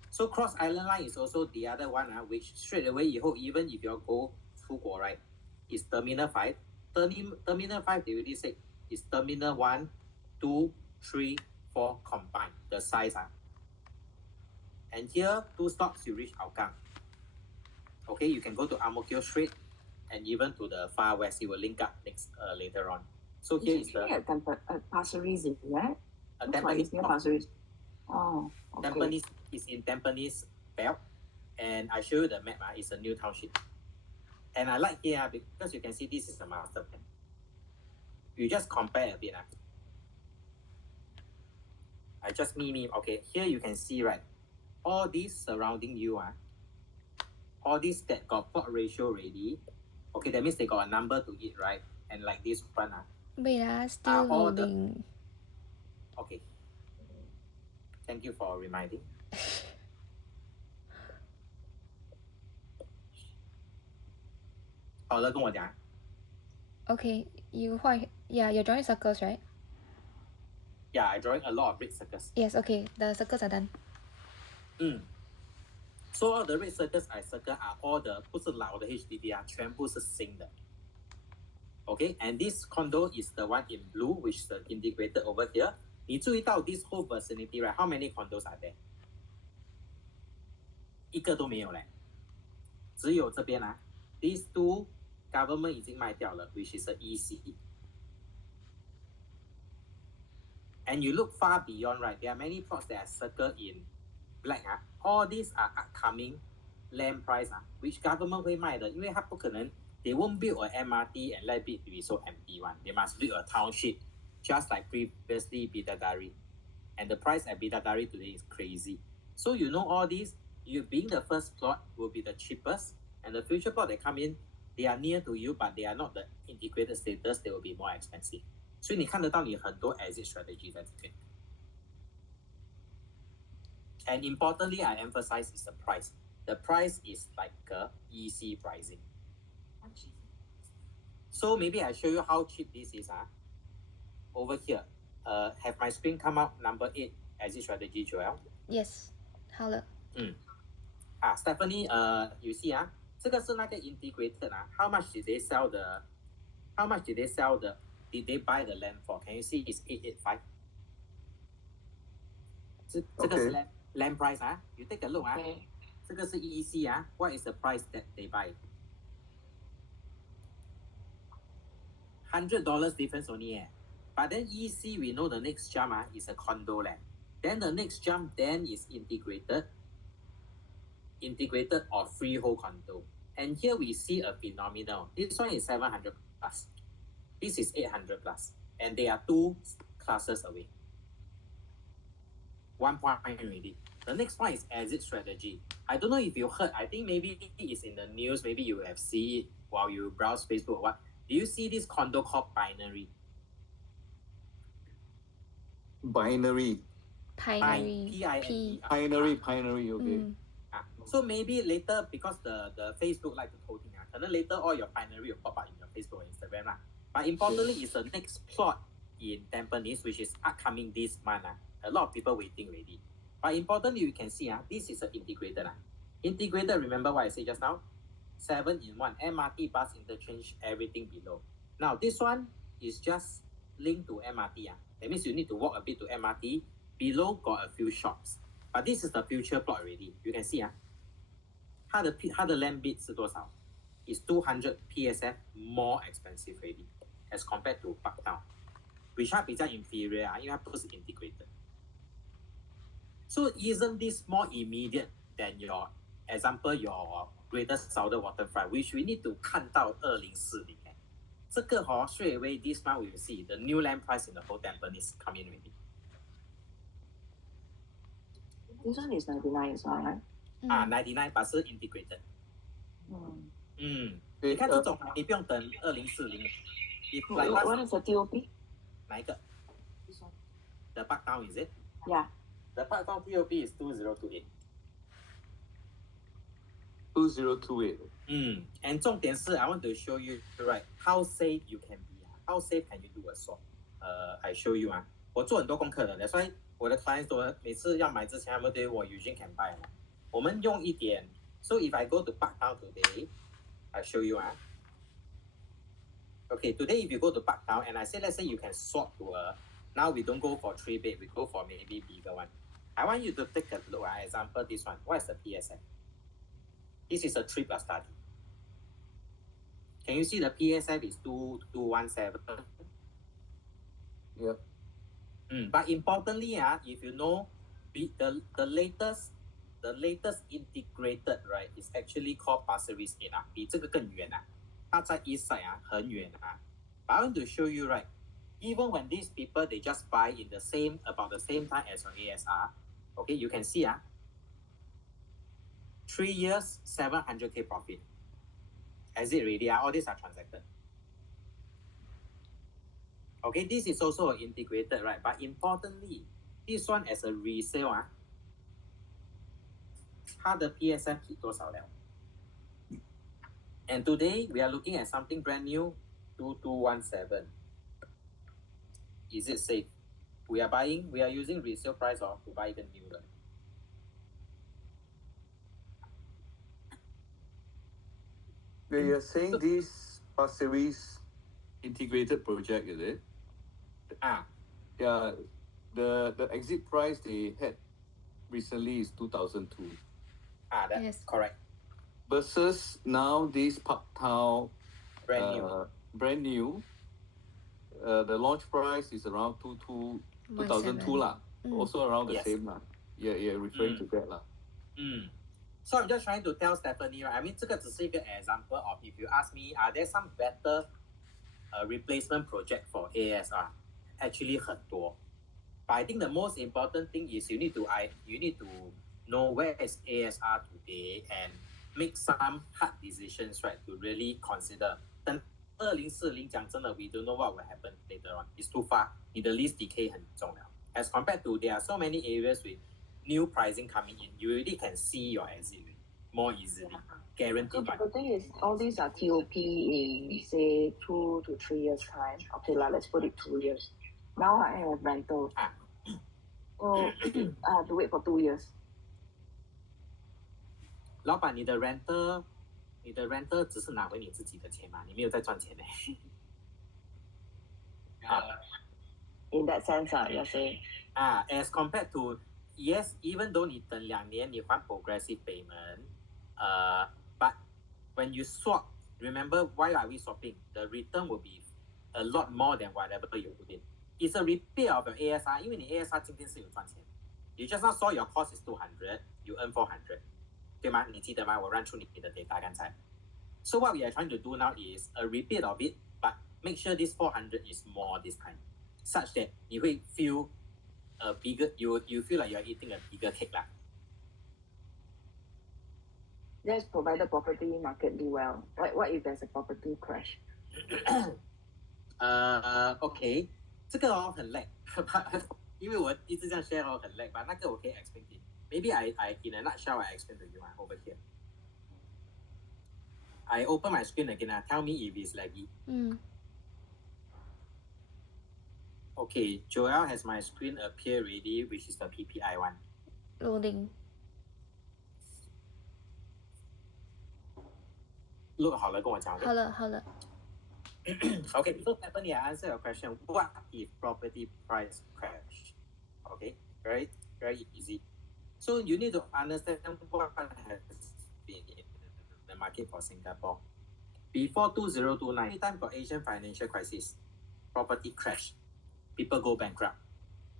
So Cross Island line is also the other one, which straight away 以后 even if you go 出国 right, is Terminal 5. Terminal 5 they already say is Terminal 1, 2, 3, 4 combined, the size. And here, 2 stops, you reach Hougang. Okay, you can go to Ang Mo Kio Street and even to the far west. It will link up next later on. So here is the... at Pasir Ris, is that? Tampines near Pasir Ris. Oh, okay. Tampines is in Tampines Belt. And I show you the map. It's a new township. And I like here because you can see this is a master plan. You just compare a bit. I just meme. Okay, here you can see, right? All these surrounding you, all these that got plot ratio ready. Okay, that means they got a number to it, right? And like this one, wait, still loading. Okay. Thank you for reminding. Okay, you're drawing circles, right? Yeah, I'm drawing a lot of red circles. Yes, okay, the circles are done. So all the red circles I circle are all the 不是老的 HDB 全部是新的. Okay, and this condo is the one in blue, which is the integrated over here. 你注意到 this whole vicinity, right? How many condos are there? 一个都没有嘞，只有这边These two government 已经卖掉了 which is a EC. And you look far beyond, right? There are many plots that are circled in black. All these are upcoming land price which government 会卖的，因为它不可能 they won't build a MRT and let it be so empty one. They must build a township, just like previously Bidadari. And the price at Bidadari today is crazy. So you know all this, you being the first plot will be the cheapest, and the future plot that come in, they are near to you, but they are not the integrated status, they will be more expensive. 所以你看得到你很多 exit strategy 在这边。And importantly, I emphasize is the price. The price is like a EC pricing. So maybe I show you how cheap this is. Over here, have my screen come out? Number 8 exit strategy, Joel. Yes，好了。Stephanie, you see 这个是那个 integrated How much did they sell the? How much did they sell the? Did they buy the land for? Can you see? It's 885. 这个是 land price You take a look Okay. 这个是 EEC What is the price that they buy? $100 difference only But then EEC we know the next jump is a condo land. Then the next jump then is integrated or freehold condo. And here we see a phenomenon. This one is 700 plus. This is 800 plus. And they are 2 classes away. 1 point already. The next one is exit strategy. I don't know if you heard. I think maybe it's in the news. Maybe you have seen it while you browse Facebook or what. Do you see this condo called Binary? Binary. Pioneer. Binary, okay. So maybe later, because the Facebook like to quoting and then later all your binary will pop up in your Facebook and Instagram But importantly, it's the next plot in Tampines, which is upcoming this month A lot of people waiting already. But importantly, you can see this is an integrated Integrated, remember what I said just now? 7-in-1, MRT, bus interchange, everything below. Now this one is just linked to MRT That means you need to walk a bit to MRT. Below got a few shops. But this is the future plot already. You can see 它的 land bid 是多少 It's 200 PSF more expensive already as compared to Parktown, which 它比较 inferior因为它不是 integrated. So isn't this more immediate than your example, your Greater Southern Waterfront, which we need to 看到2040这个straight away this month we will see the new land price in the whole Tampines come in already. This one is 99 as well, right? 99 but 是 integrated. 你看这种你不用等2040 What is the TOP? 哪一个 This one. The Parktown is it? Yeah. The Parktown TOP is 2028. 2028. And 重点是 I want to show you right how safe you can be. How safe can you do a swap? I show you 我做很多功课的 That's why 我的 clients 都每次要买之前他们对我 Eugene can buy 我们用一点 So if I go to Parktown today, I show you Okay, today if you go to Parktown and I say let's say you can swap to now we don't go for 3-bed, we go for maybe bigger one. I want you to take a look example this one. What is the PSF? This is a 3+ study. Can you see the PSF is 2217? Yep. But importantly, if you know the latest integrated right is actually called Pasir Ris 8比这个更远它在 east side 很远But I want to show you right, even when these people they just buy in about the same time as your ASR, okay, you can see 3 years 700k profit. As it ready all these are transacted. Okay, this is also integrated, right? But importantly, this one as a resale 它的 PSF hit 多少了 And today we are looking at something brand new, 2217. Is it safe? We are using resale price to buy the new 的 You're saying this Pasir Ris integrated project, is it? Yeah. The exit price they had recently is 2002. That's Yes. correct. Versus now this Parktown Brand new. The launch price is around 2002 lah. Also around the Yes. same lah. Yeah, referring to that lah. So I'm just trying to tell Stephanie, right? I mean, 这个只是一个 example of if you ask me, are there some better replacement project for ASR? Actually 很多. But I think the most important thing is you need to know where is ASR today and make some hard decisions, right? To really consider. 等2040讲真的 we don't know what will happen later on. It's too far. 你的 lease decay 很重要. As compared to there are so many areas with new pricing coming in, you already can see your exit more easily. Guaranteed. So the thing is, all these are TOP in say 2 to 3 years time. Okay, let's put it 2 years. Now I have rental. So I have to wait for 2 years. 老板，你的 rental 只是拿回你自己的钱嘛，你没有在赚钱呢。In that sense, you're saying. As compared to yes, even though 你等2年你还 progressive payment, but when you swap, remember why are we swapping? The return will be a lot more than whatever you put in. It's a repeat of your ASR, 因为你 ASR 今天是有赚钱。You just now saw your cost is 200, you earn 400. 对吗？你记得吗？我 run 出你的 data 刚才。So what we are trying to do now is a repeat of it, but make sure this 400 is more this time, such that you will feel a bigger, you feel like you are eating a bigger cake lah. That's provided property market do well. What if there's a property crash? Okay, 这个很 lag 因为我一直这样 share 很 lag, but 那个我可以 explain 给你。Maybe I in a nutshell I explain to you over here. I open my screen again. Tell me if it's laggy. Okay, Joel has my screen appear ready, which is the PPI one. Loading. Look 好了，跟我讲。好了。Okay, so Stephanie, I answer your question. What if property price crash? Okay, very easy. So you need to understand what has been in the market for Singapore. Before 2029, every time for Asian financial crisis, property crash, people go bankrupt.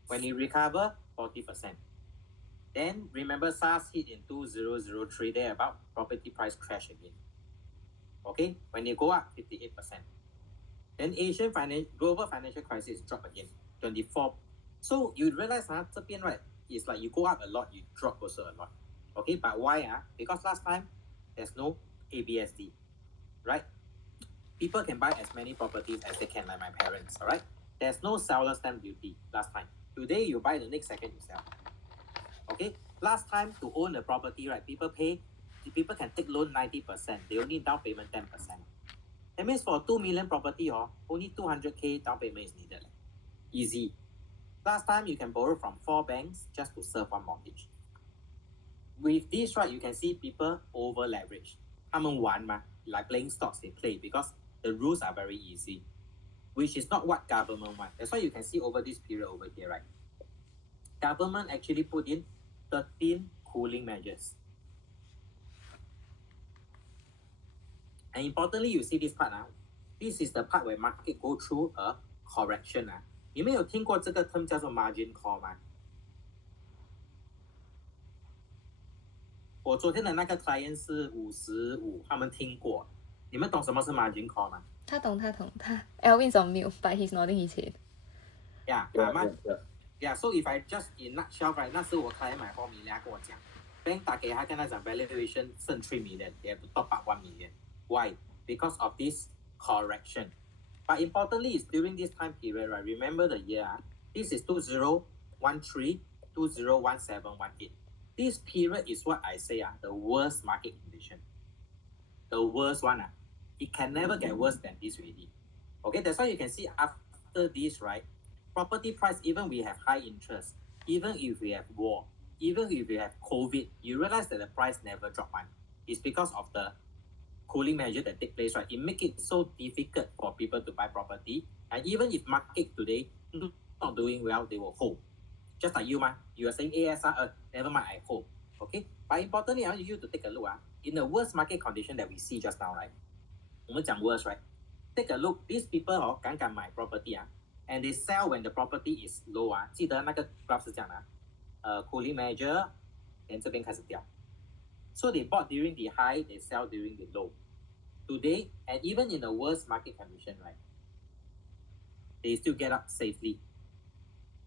When it recover, 40%. Then remember SARS hit in 2003, there about property price crash again. Okay, when it go up, 58%. Then Asian global financial crisis drop again, 24. So you realize 这边 right, it's like you go up a lot, you drop also a lot. Okay, but why? Because last time there's no ABSD, right? People can buy as many properties as they can, like my parents, all right? There's no seller stamp duty last time. Today you buy, the next second you sell. Okay, last time to own a property, right? People can take loan 90%. They only down payment 10%. That means for 2 million property, only 200K down payment is needed. Easy. Last time you can borrow from 4 banks just to serve one mortgage. With this, right, you can see people over leverage. 他们玩嘛, like playing stocks, they play because the rules are very easy, which is not what government wants. That's why you can see over this period over here, right? Government actually put in 13 cooling measures. And importantly, you see this part now. This is the part where market go through a correction. 你们有听过这个 term 叫做 margin call 吗？我昨天的那个 client 是55，他们听过。你们懂什么是 margin call 吗？他懂。Alvin's on mute, but he's nodding his head. Yeah, so if I just in nutshell, right, 那时我 client 买4 million， 他跟我讲 ，bank 打给他跟他讲 valuation 剩3 million， they have to top up 1 million. Why? Because of this correction. But importantly, is during this time period, right? Remember the year. This is 2013, 2017, 18. This period is what I say the worst market condition. The worst one. It can never get worse than this really. Okay, that's why you can see after this, right? Property price, even we have high interest, even if we have war, even if we have COVID, you realize that the price never drop one. It's because of the cooling measure that take place, right? It make it so difficult for people to buy property. And even if market today not doing well, they will hold. Just like you are saying ASR, never mind, I hold. Okay? But importantly, I want you to take a look. In the worst market condition that we see just now, right? 我们讲 worst, right? Take a look. These people 敢买 property and they sell when the property is low 记得那个 graph 是这样的cooling measure, then 这边开始掉。So they bought during the high, they sell during the low. Today, and even in the worst market condition, right, they still get up safely.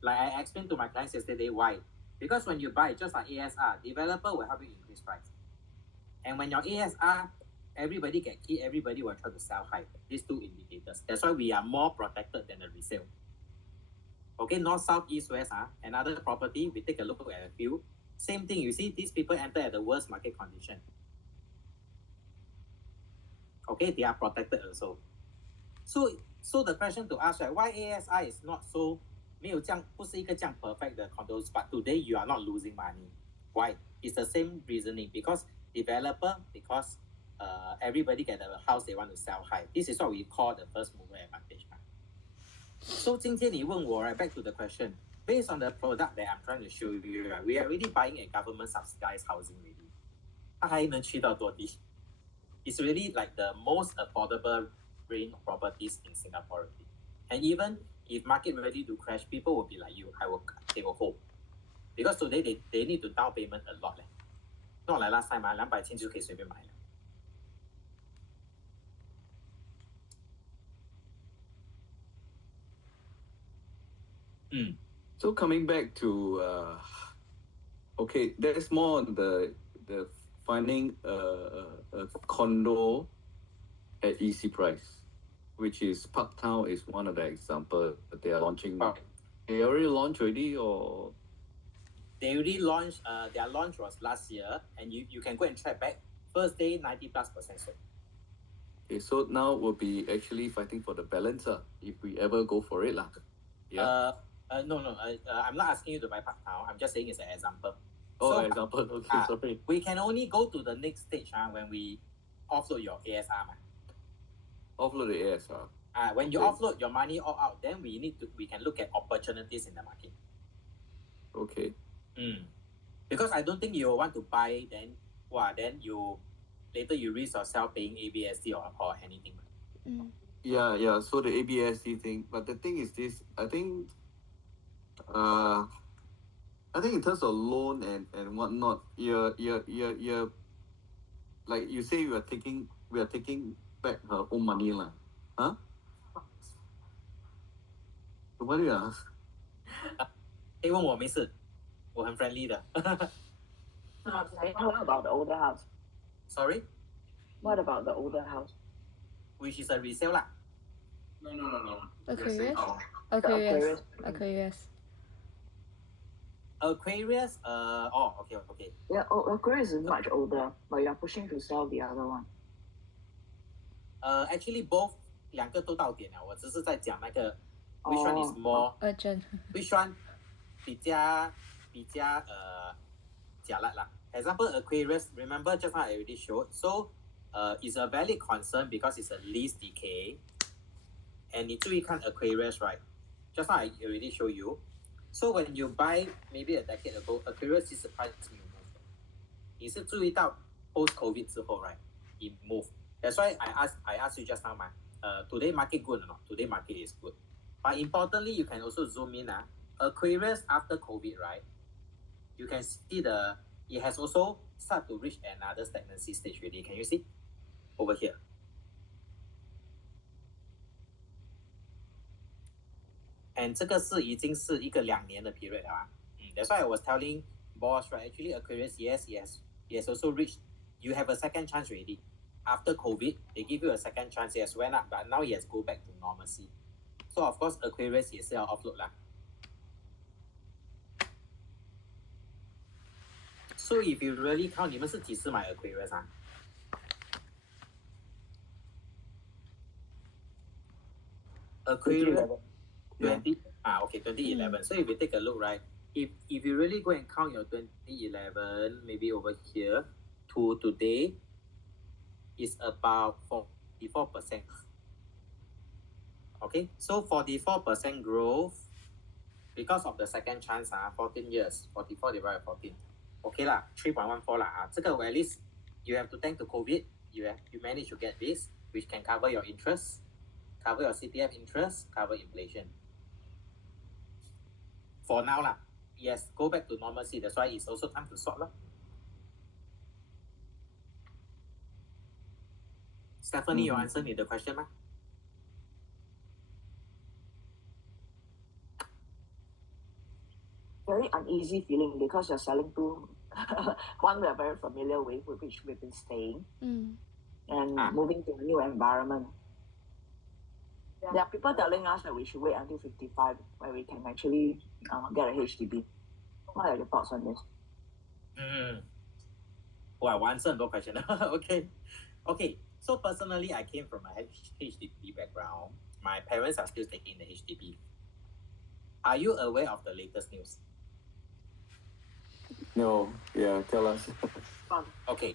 Like I explained to my clients yesterday, why? Because when you buy, just like ASR, developer will help you increase price. And when your ASR, everybody get key, everybody will try to sell high. These two indicators. That's why we are more protected than the resale. Okay, north, south, east, west, another property, we take a look at a few. Same thing, you see, these people enter at the worst market condition. Okay, they are protected also. So the question to ask, right, why ASR is not so 没有这样不是一个这样 perfect 的 condos, but today you are not losing money. Why? It's the same reasoning because developer, because everybody get a house they want to sell high. This is what we call the first mover advantage. So 今天你问我 right, back to the question, based on the product that I'm trying to show you, right, we are already buying a government subsidized housing already. 它还能去到多低? It's really like the most affordable range of properties in Singapore already. And even if market ready to crash, people will be like you, they will hold. Because today they need to down payment a lot. Not like last time, 200千就可以随便买了。So coming back to okay, there's more on the finding a condo at easy price, which is Parktown is one of the example that they are launching. They already launched already or? They already launched. Their launch was last year, and you can go and track back. First day 90+% sold. Okay, so now we'll be actually fighting for the balance if we ever go for it lah. Yeah. No. I'm not asking you to buy Parktown. I'm just saying it's an example. Oh, so, example. Okay, sorry. We can only go to the next stage when we offload your ASR. Offload the ASR. When you offload your money all out, then we can look at opportunities in the market. Okay. Because I don't think you want to buy then later you risk yourself paying ABSD or anything. Yeah. So the ABSD thing, but the thing is this, I think in terms of loan and whatnot, you're like you say we are taking back her own money lah. Huh? What do you ask? 问我没事，我很 friendly 的。What about the older house? Sorry? What about the older house? Which is a resale lah. No. Aquarius? Aquarius, okay. Yeah, Aquarius is much older, but you're pushing to sell the other one. Actually both 两个都到点了，我只是在讲那个 which one is more urgent, which one 比较假辣啦。Example Aquarius, remember just now I already showed. So it's a valid concern because it's a lease decay. And 你注意看 Aquarius, right? Just now I already show you. So when you buy maybe a decade ago, Aquarius is the price will move. 你是注意到 post COVID 之后 right? It move. That's why I asked you just now, today market good or not? Today market is good. But importantly, you can also zoom in. Aquarius after COVID, right? You can see it has also started to reach another stagnancy stage already. Can you see? Over here. And 这个是已经是一个2年的 period 了。That's why I was telling boss, right? Actually, Aquarius, yes, he has also reached. You have a second chance already. After COVID, they give you a second chance. Yes, went up, but now he has go back to normalcy. So of course, Aquarius 也是要 offload 啦。So if you really count, 你们是几时买 Aquarius Aquarius 2011. So if you take a look, right? If you really go and count your 2011, maybe over here to today, is about 44%. Okay, so 44% growth because of the second chance, 14 years, 44 divided by 14. Okay lah, 3.14 lah. 这个 at least you have to thank to COVID, you managed to get this, which can cover your interest, cover your CPF interest, cover inflation. For now lah, yes, go back to normalcy. That's why it's also time to sort lah. Stephanie, you answer me the question 吗？ Very uneasy feeling because you're selling to one we are very familiar with which we've been staying, and moving to a new environment. There are people telling us that we should wait until 55 where we can actually get a HDB. What are your thoughts on this? Well, I answered no question. Okay. So personally, I came from a HDB background. My parents are still taking the HDB. Are you aware of the latest news? No, yeah, tell us. Okay.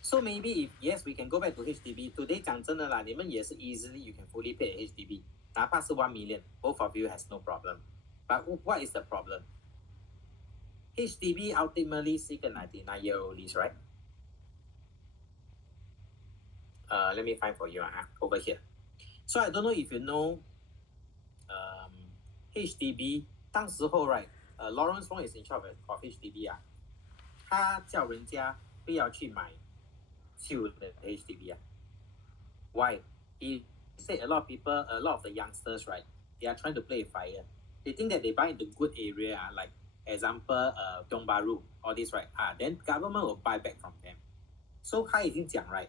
So maybe if yes, we can go back to HDB. Today 讲真的啦，你们也是 easily you can fully pay a HDB. 哪怕是1 million, both of you has no problem. But what is the problem? HDB ultimately 是一个 99-year-old lease, right? Let me find for you over here. So I don't know if you know HDB 当时候 right, Lawrence Wong is in charge of HDB 啊，他叫人家不要去买旧的 HDB 啊。Why? He said a lot of the youngsters, right, they are trying to play fire. They think that they buy into good area, like example, Tiong Bahru, all this, right? Then government will buy back from them. So 他已经讲 right,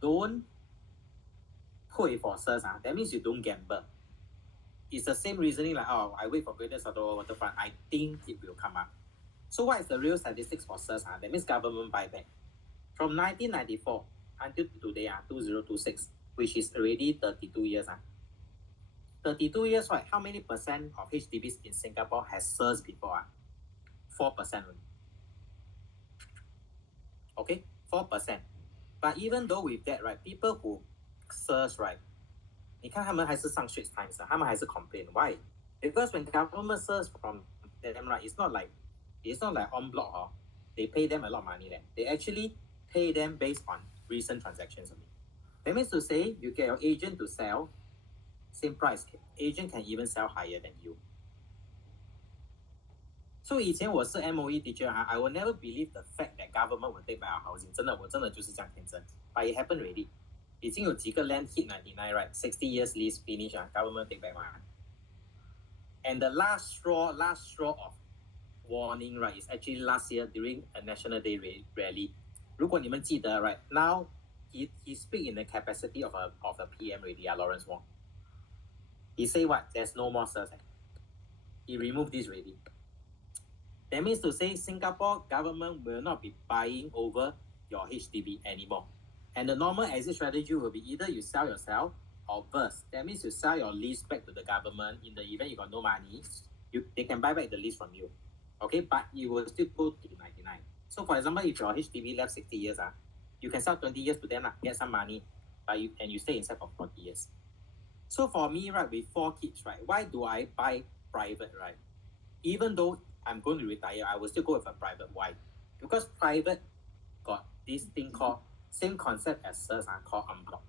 don't pay for SIRS, that means you don't gamble. It's the same reasoning like, I wait for Greater Sotoro Waterfront, I think it will come up. So what is the real statistics for SIRS? That means government buyback. From 1994 until today, 2026, which is already 32 years. 32 years, right? How many percent of HDBs in Singapore has SIRS before? 4% only. Okay, 4%. But even though with that, right, people who SIRS, right, 你看他们还是上 Straits Times 他们还是 complain. Why? Because when government SIRS from them, right, it's not like en bloc, they pay them a lot of money then. They actually pay them based on recent transactions only. That means to say, you get your agent to sell, same price. Agent can even sell higher than you. So 以前我是 MOE teacher, I will never believe the fact that government will take back our housing. 我真的就是这样天真. But it happened already. 已经有几个 land hit 99, right? 60 years lease finish, government take back one. And the last straw of warning, right, is actually last year during a National Day rally. 如果你们记得, right, now he speak in the capacity of a PM already, Lawrence Wong. He say what? There's no more SIRS. He removed this already. That means to say Singapore government will not be buying over your HDB anymore. And the normal exit strategy will be either you sell yourself or burst. That means you sell your lease back to the government. In the event you got no money, they can buy back the lease from you. Okay, but you will still go to 99. So for example, if your HDB left 60 years, you can sell 20 years to them, get some money, and you stay inside for 40 years. So for me, right, with 4 kids, right, why do I buy private, right? Even though I'm going to retire, I will still go with a private. Why? Because private got this thing called same concept as SIRS, called en bloc.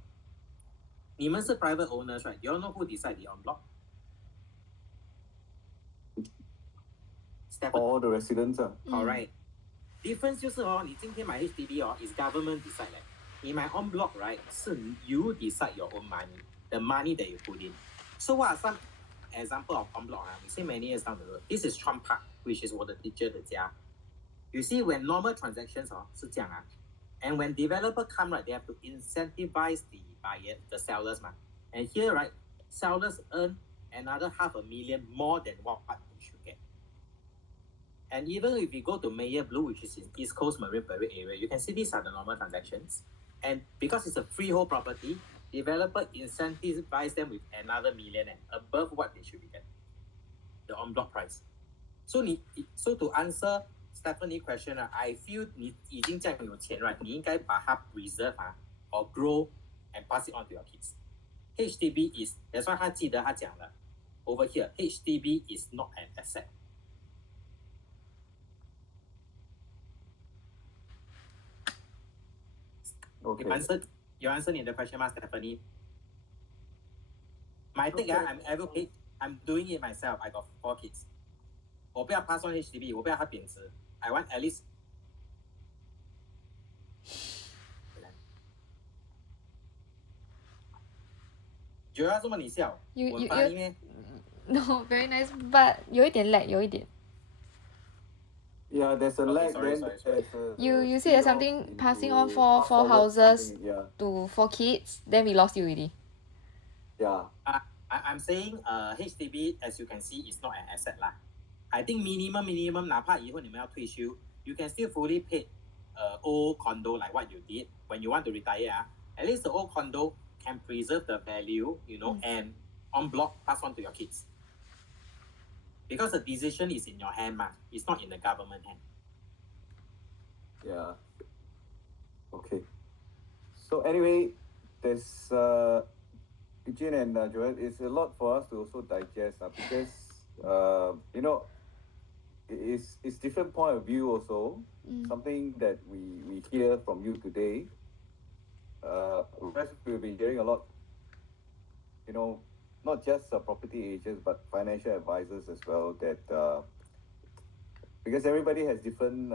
你们是 private owners, right? You all know who decide the en bloc? All the residents. Alright. Difference 就是你今天买 HDB is government decide. 你买 en bloc, right? 是 you decide your own money, the money that you put in. So what are some example of en bloc? We see many years down the road. This is Trump Park, which is 我的 teacher 的家. You see, when normal transactions 是这样and when developer come, right, they have to incentivize the buyer, the sellers. And here, right, sellers earn another $500,000 more than what they should get. And even if you go to Mayer Blue, which is in East Coast Marine Parade area, you can see these are the normal transactions. And because it's a freehold property, developer incentivize them with another $1 million above what they should be getting, the en bloc price. So to answer Stephanie question, I feel 你已经这样有钱 right, 你应该把它 preserve or grow and pass it on to your kids. HDB is, that's why 他记得他讲了 over here, HDB is not an asset. Okay. You answer 你的 question 吗 Stephanie? My take, I'm advocate, I'm doing it myself. I got 4 kids. 我不要 pass on HDB, 我不要它贬值. I want at least Joel 这么你笑？ You 我 you funny you 咩？ no very nice, but 有一点 lag 有一点。 Yeah, there's a Okay, lag. sorry, Then sorry. there's a You said there's spin-off something passing on into four fast forward houses something, yeah, to 4 kids, then we lost you already. yeah. I'm saying HDB as you can see is not an asset 啦。I think minimum 哪怕以后你们要退休 you can still fully pay old condo like what you did when you want to retire at least the old condo can preserve the value, you know, and en bloc pass on to your kids. Because the decision is in your hand, it's not in the government hand. Yeah. Okay. So anyway, there's Eugene and Joel, it's a lot for us to also digest because you know it's different point of view also. Something that we hear from you today. We've been hearing a lot, you know, not just property agents but financial advisors as well. That because everybody has different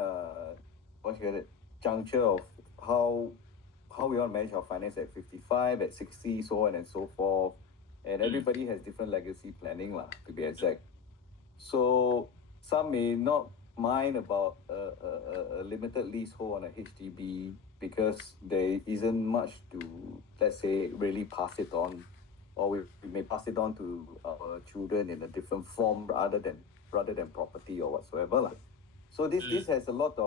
juncture of how we want to manage our finance at 55, at 60, so on and so forth. And everybody has different legacy planning lah, to be exact. So some may not mind about a limited leasehold on a HDB because there isn't much to, let's say, really pass it on, or we may pass it on to our children in a different form rather than property or whatsoever lah. So this has a lot of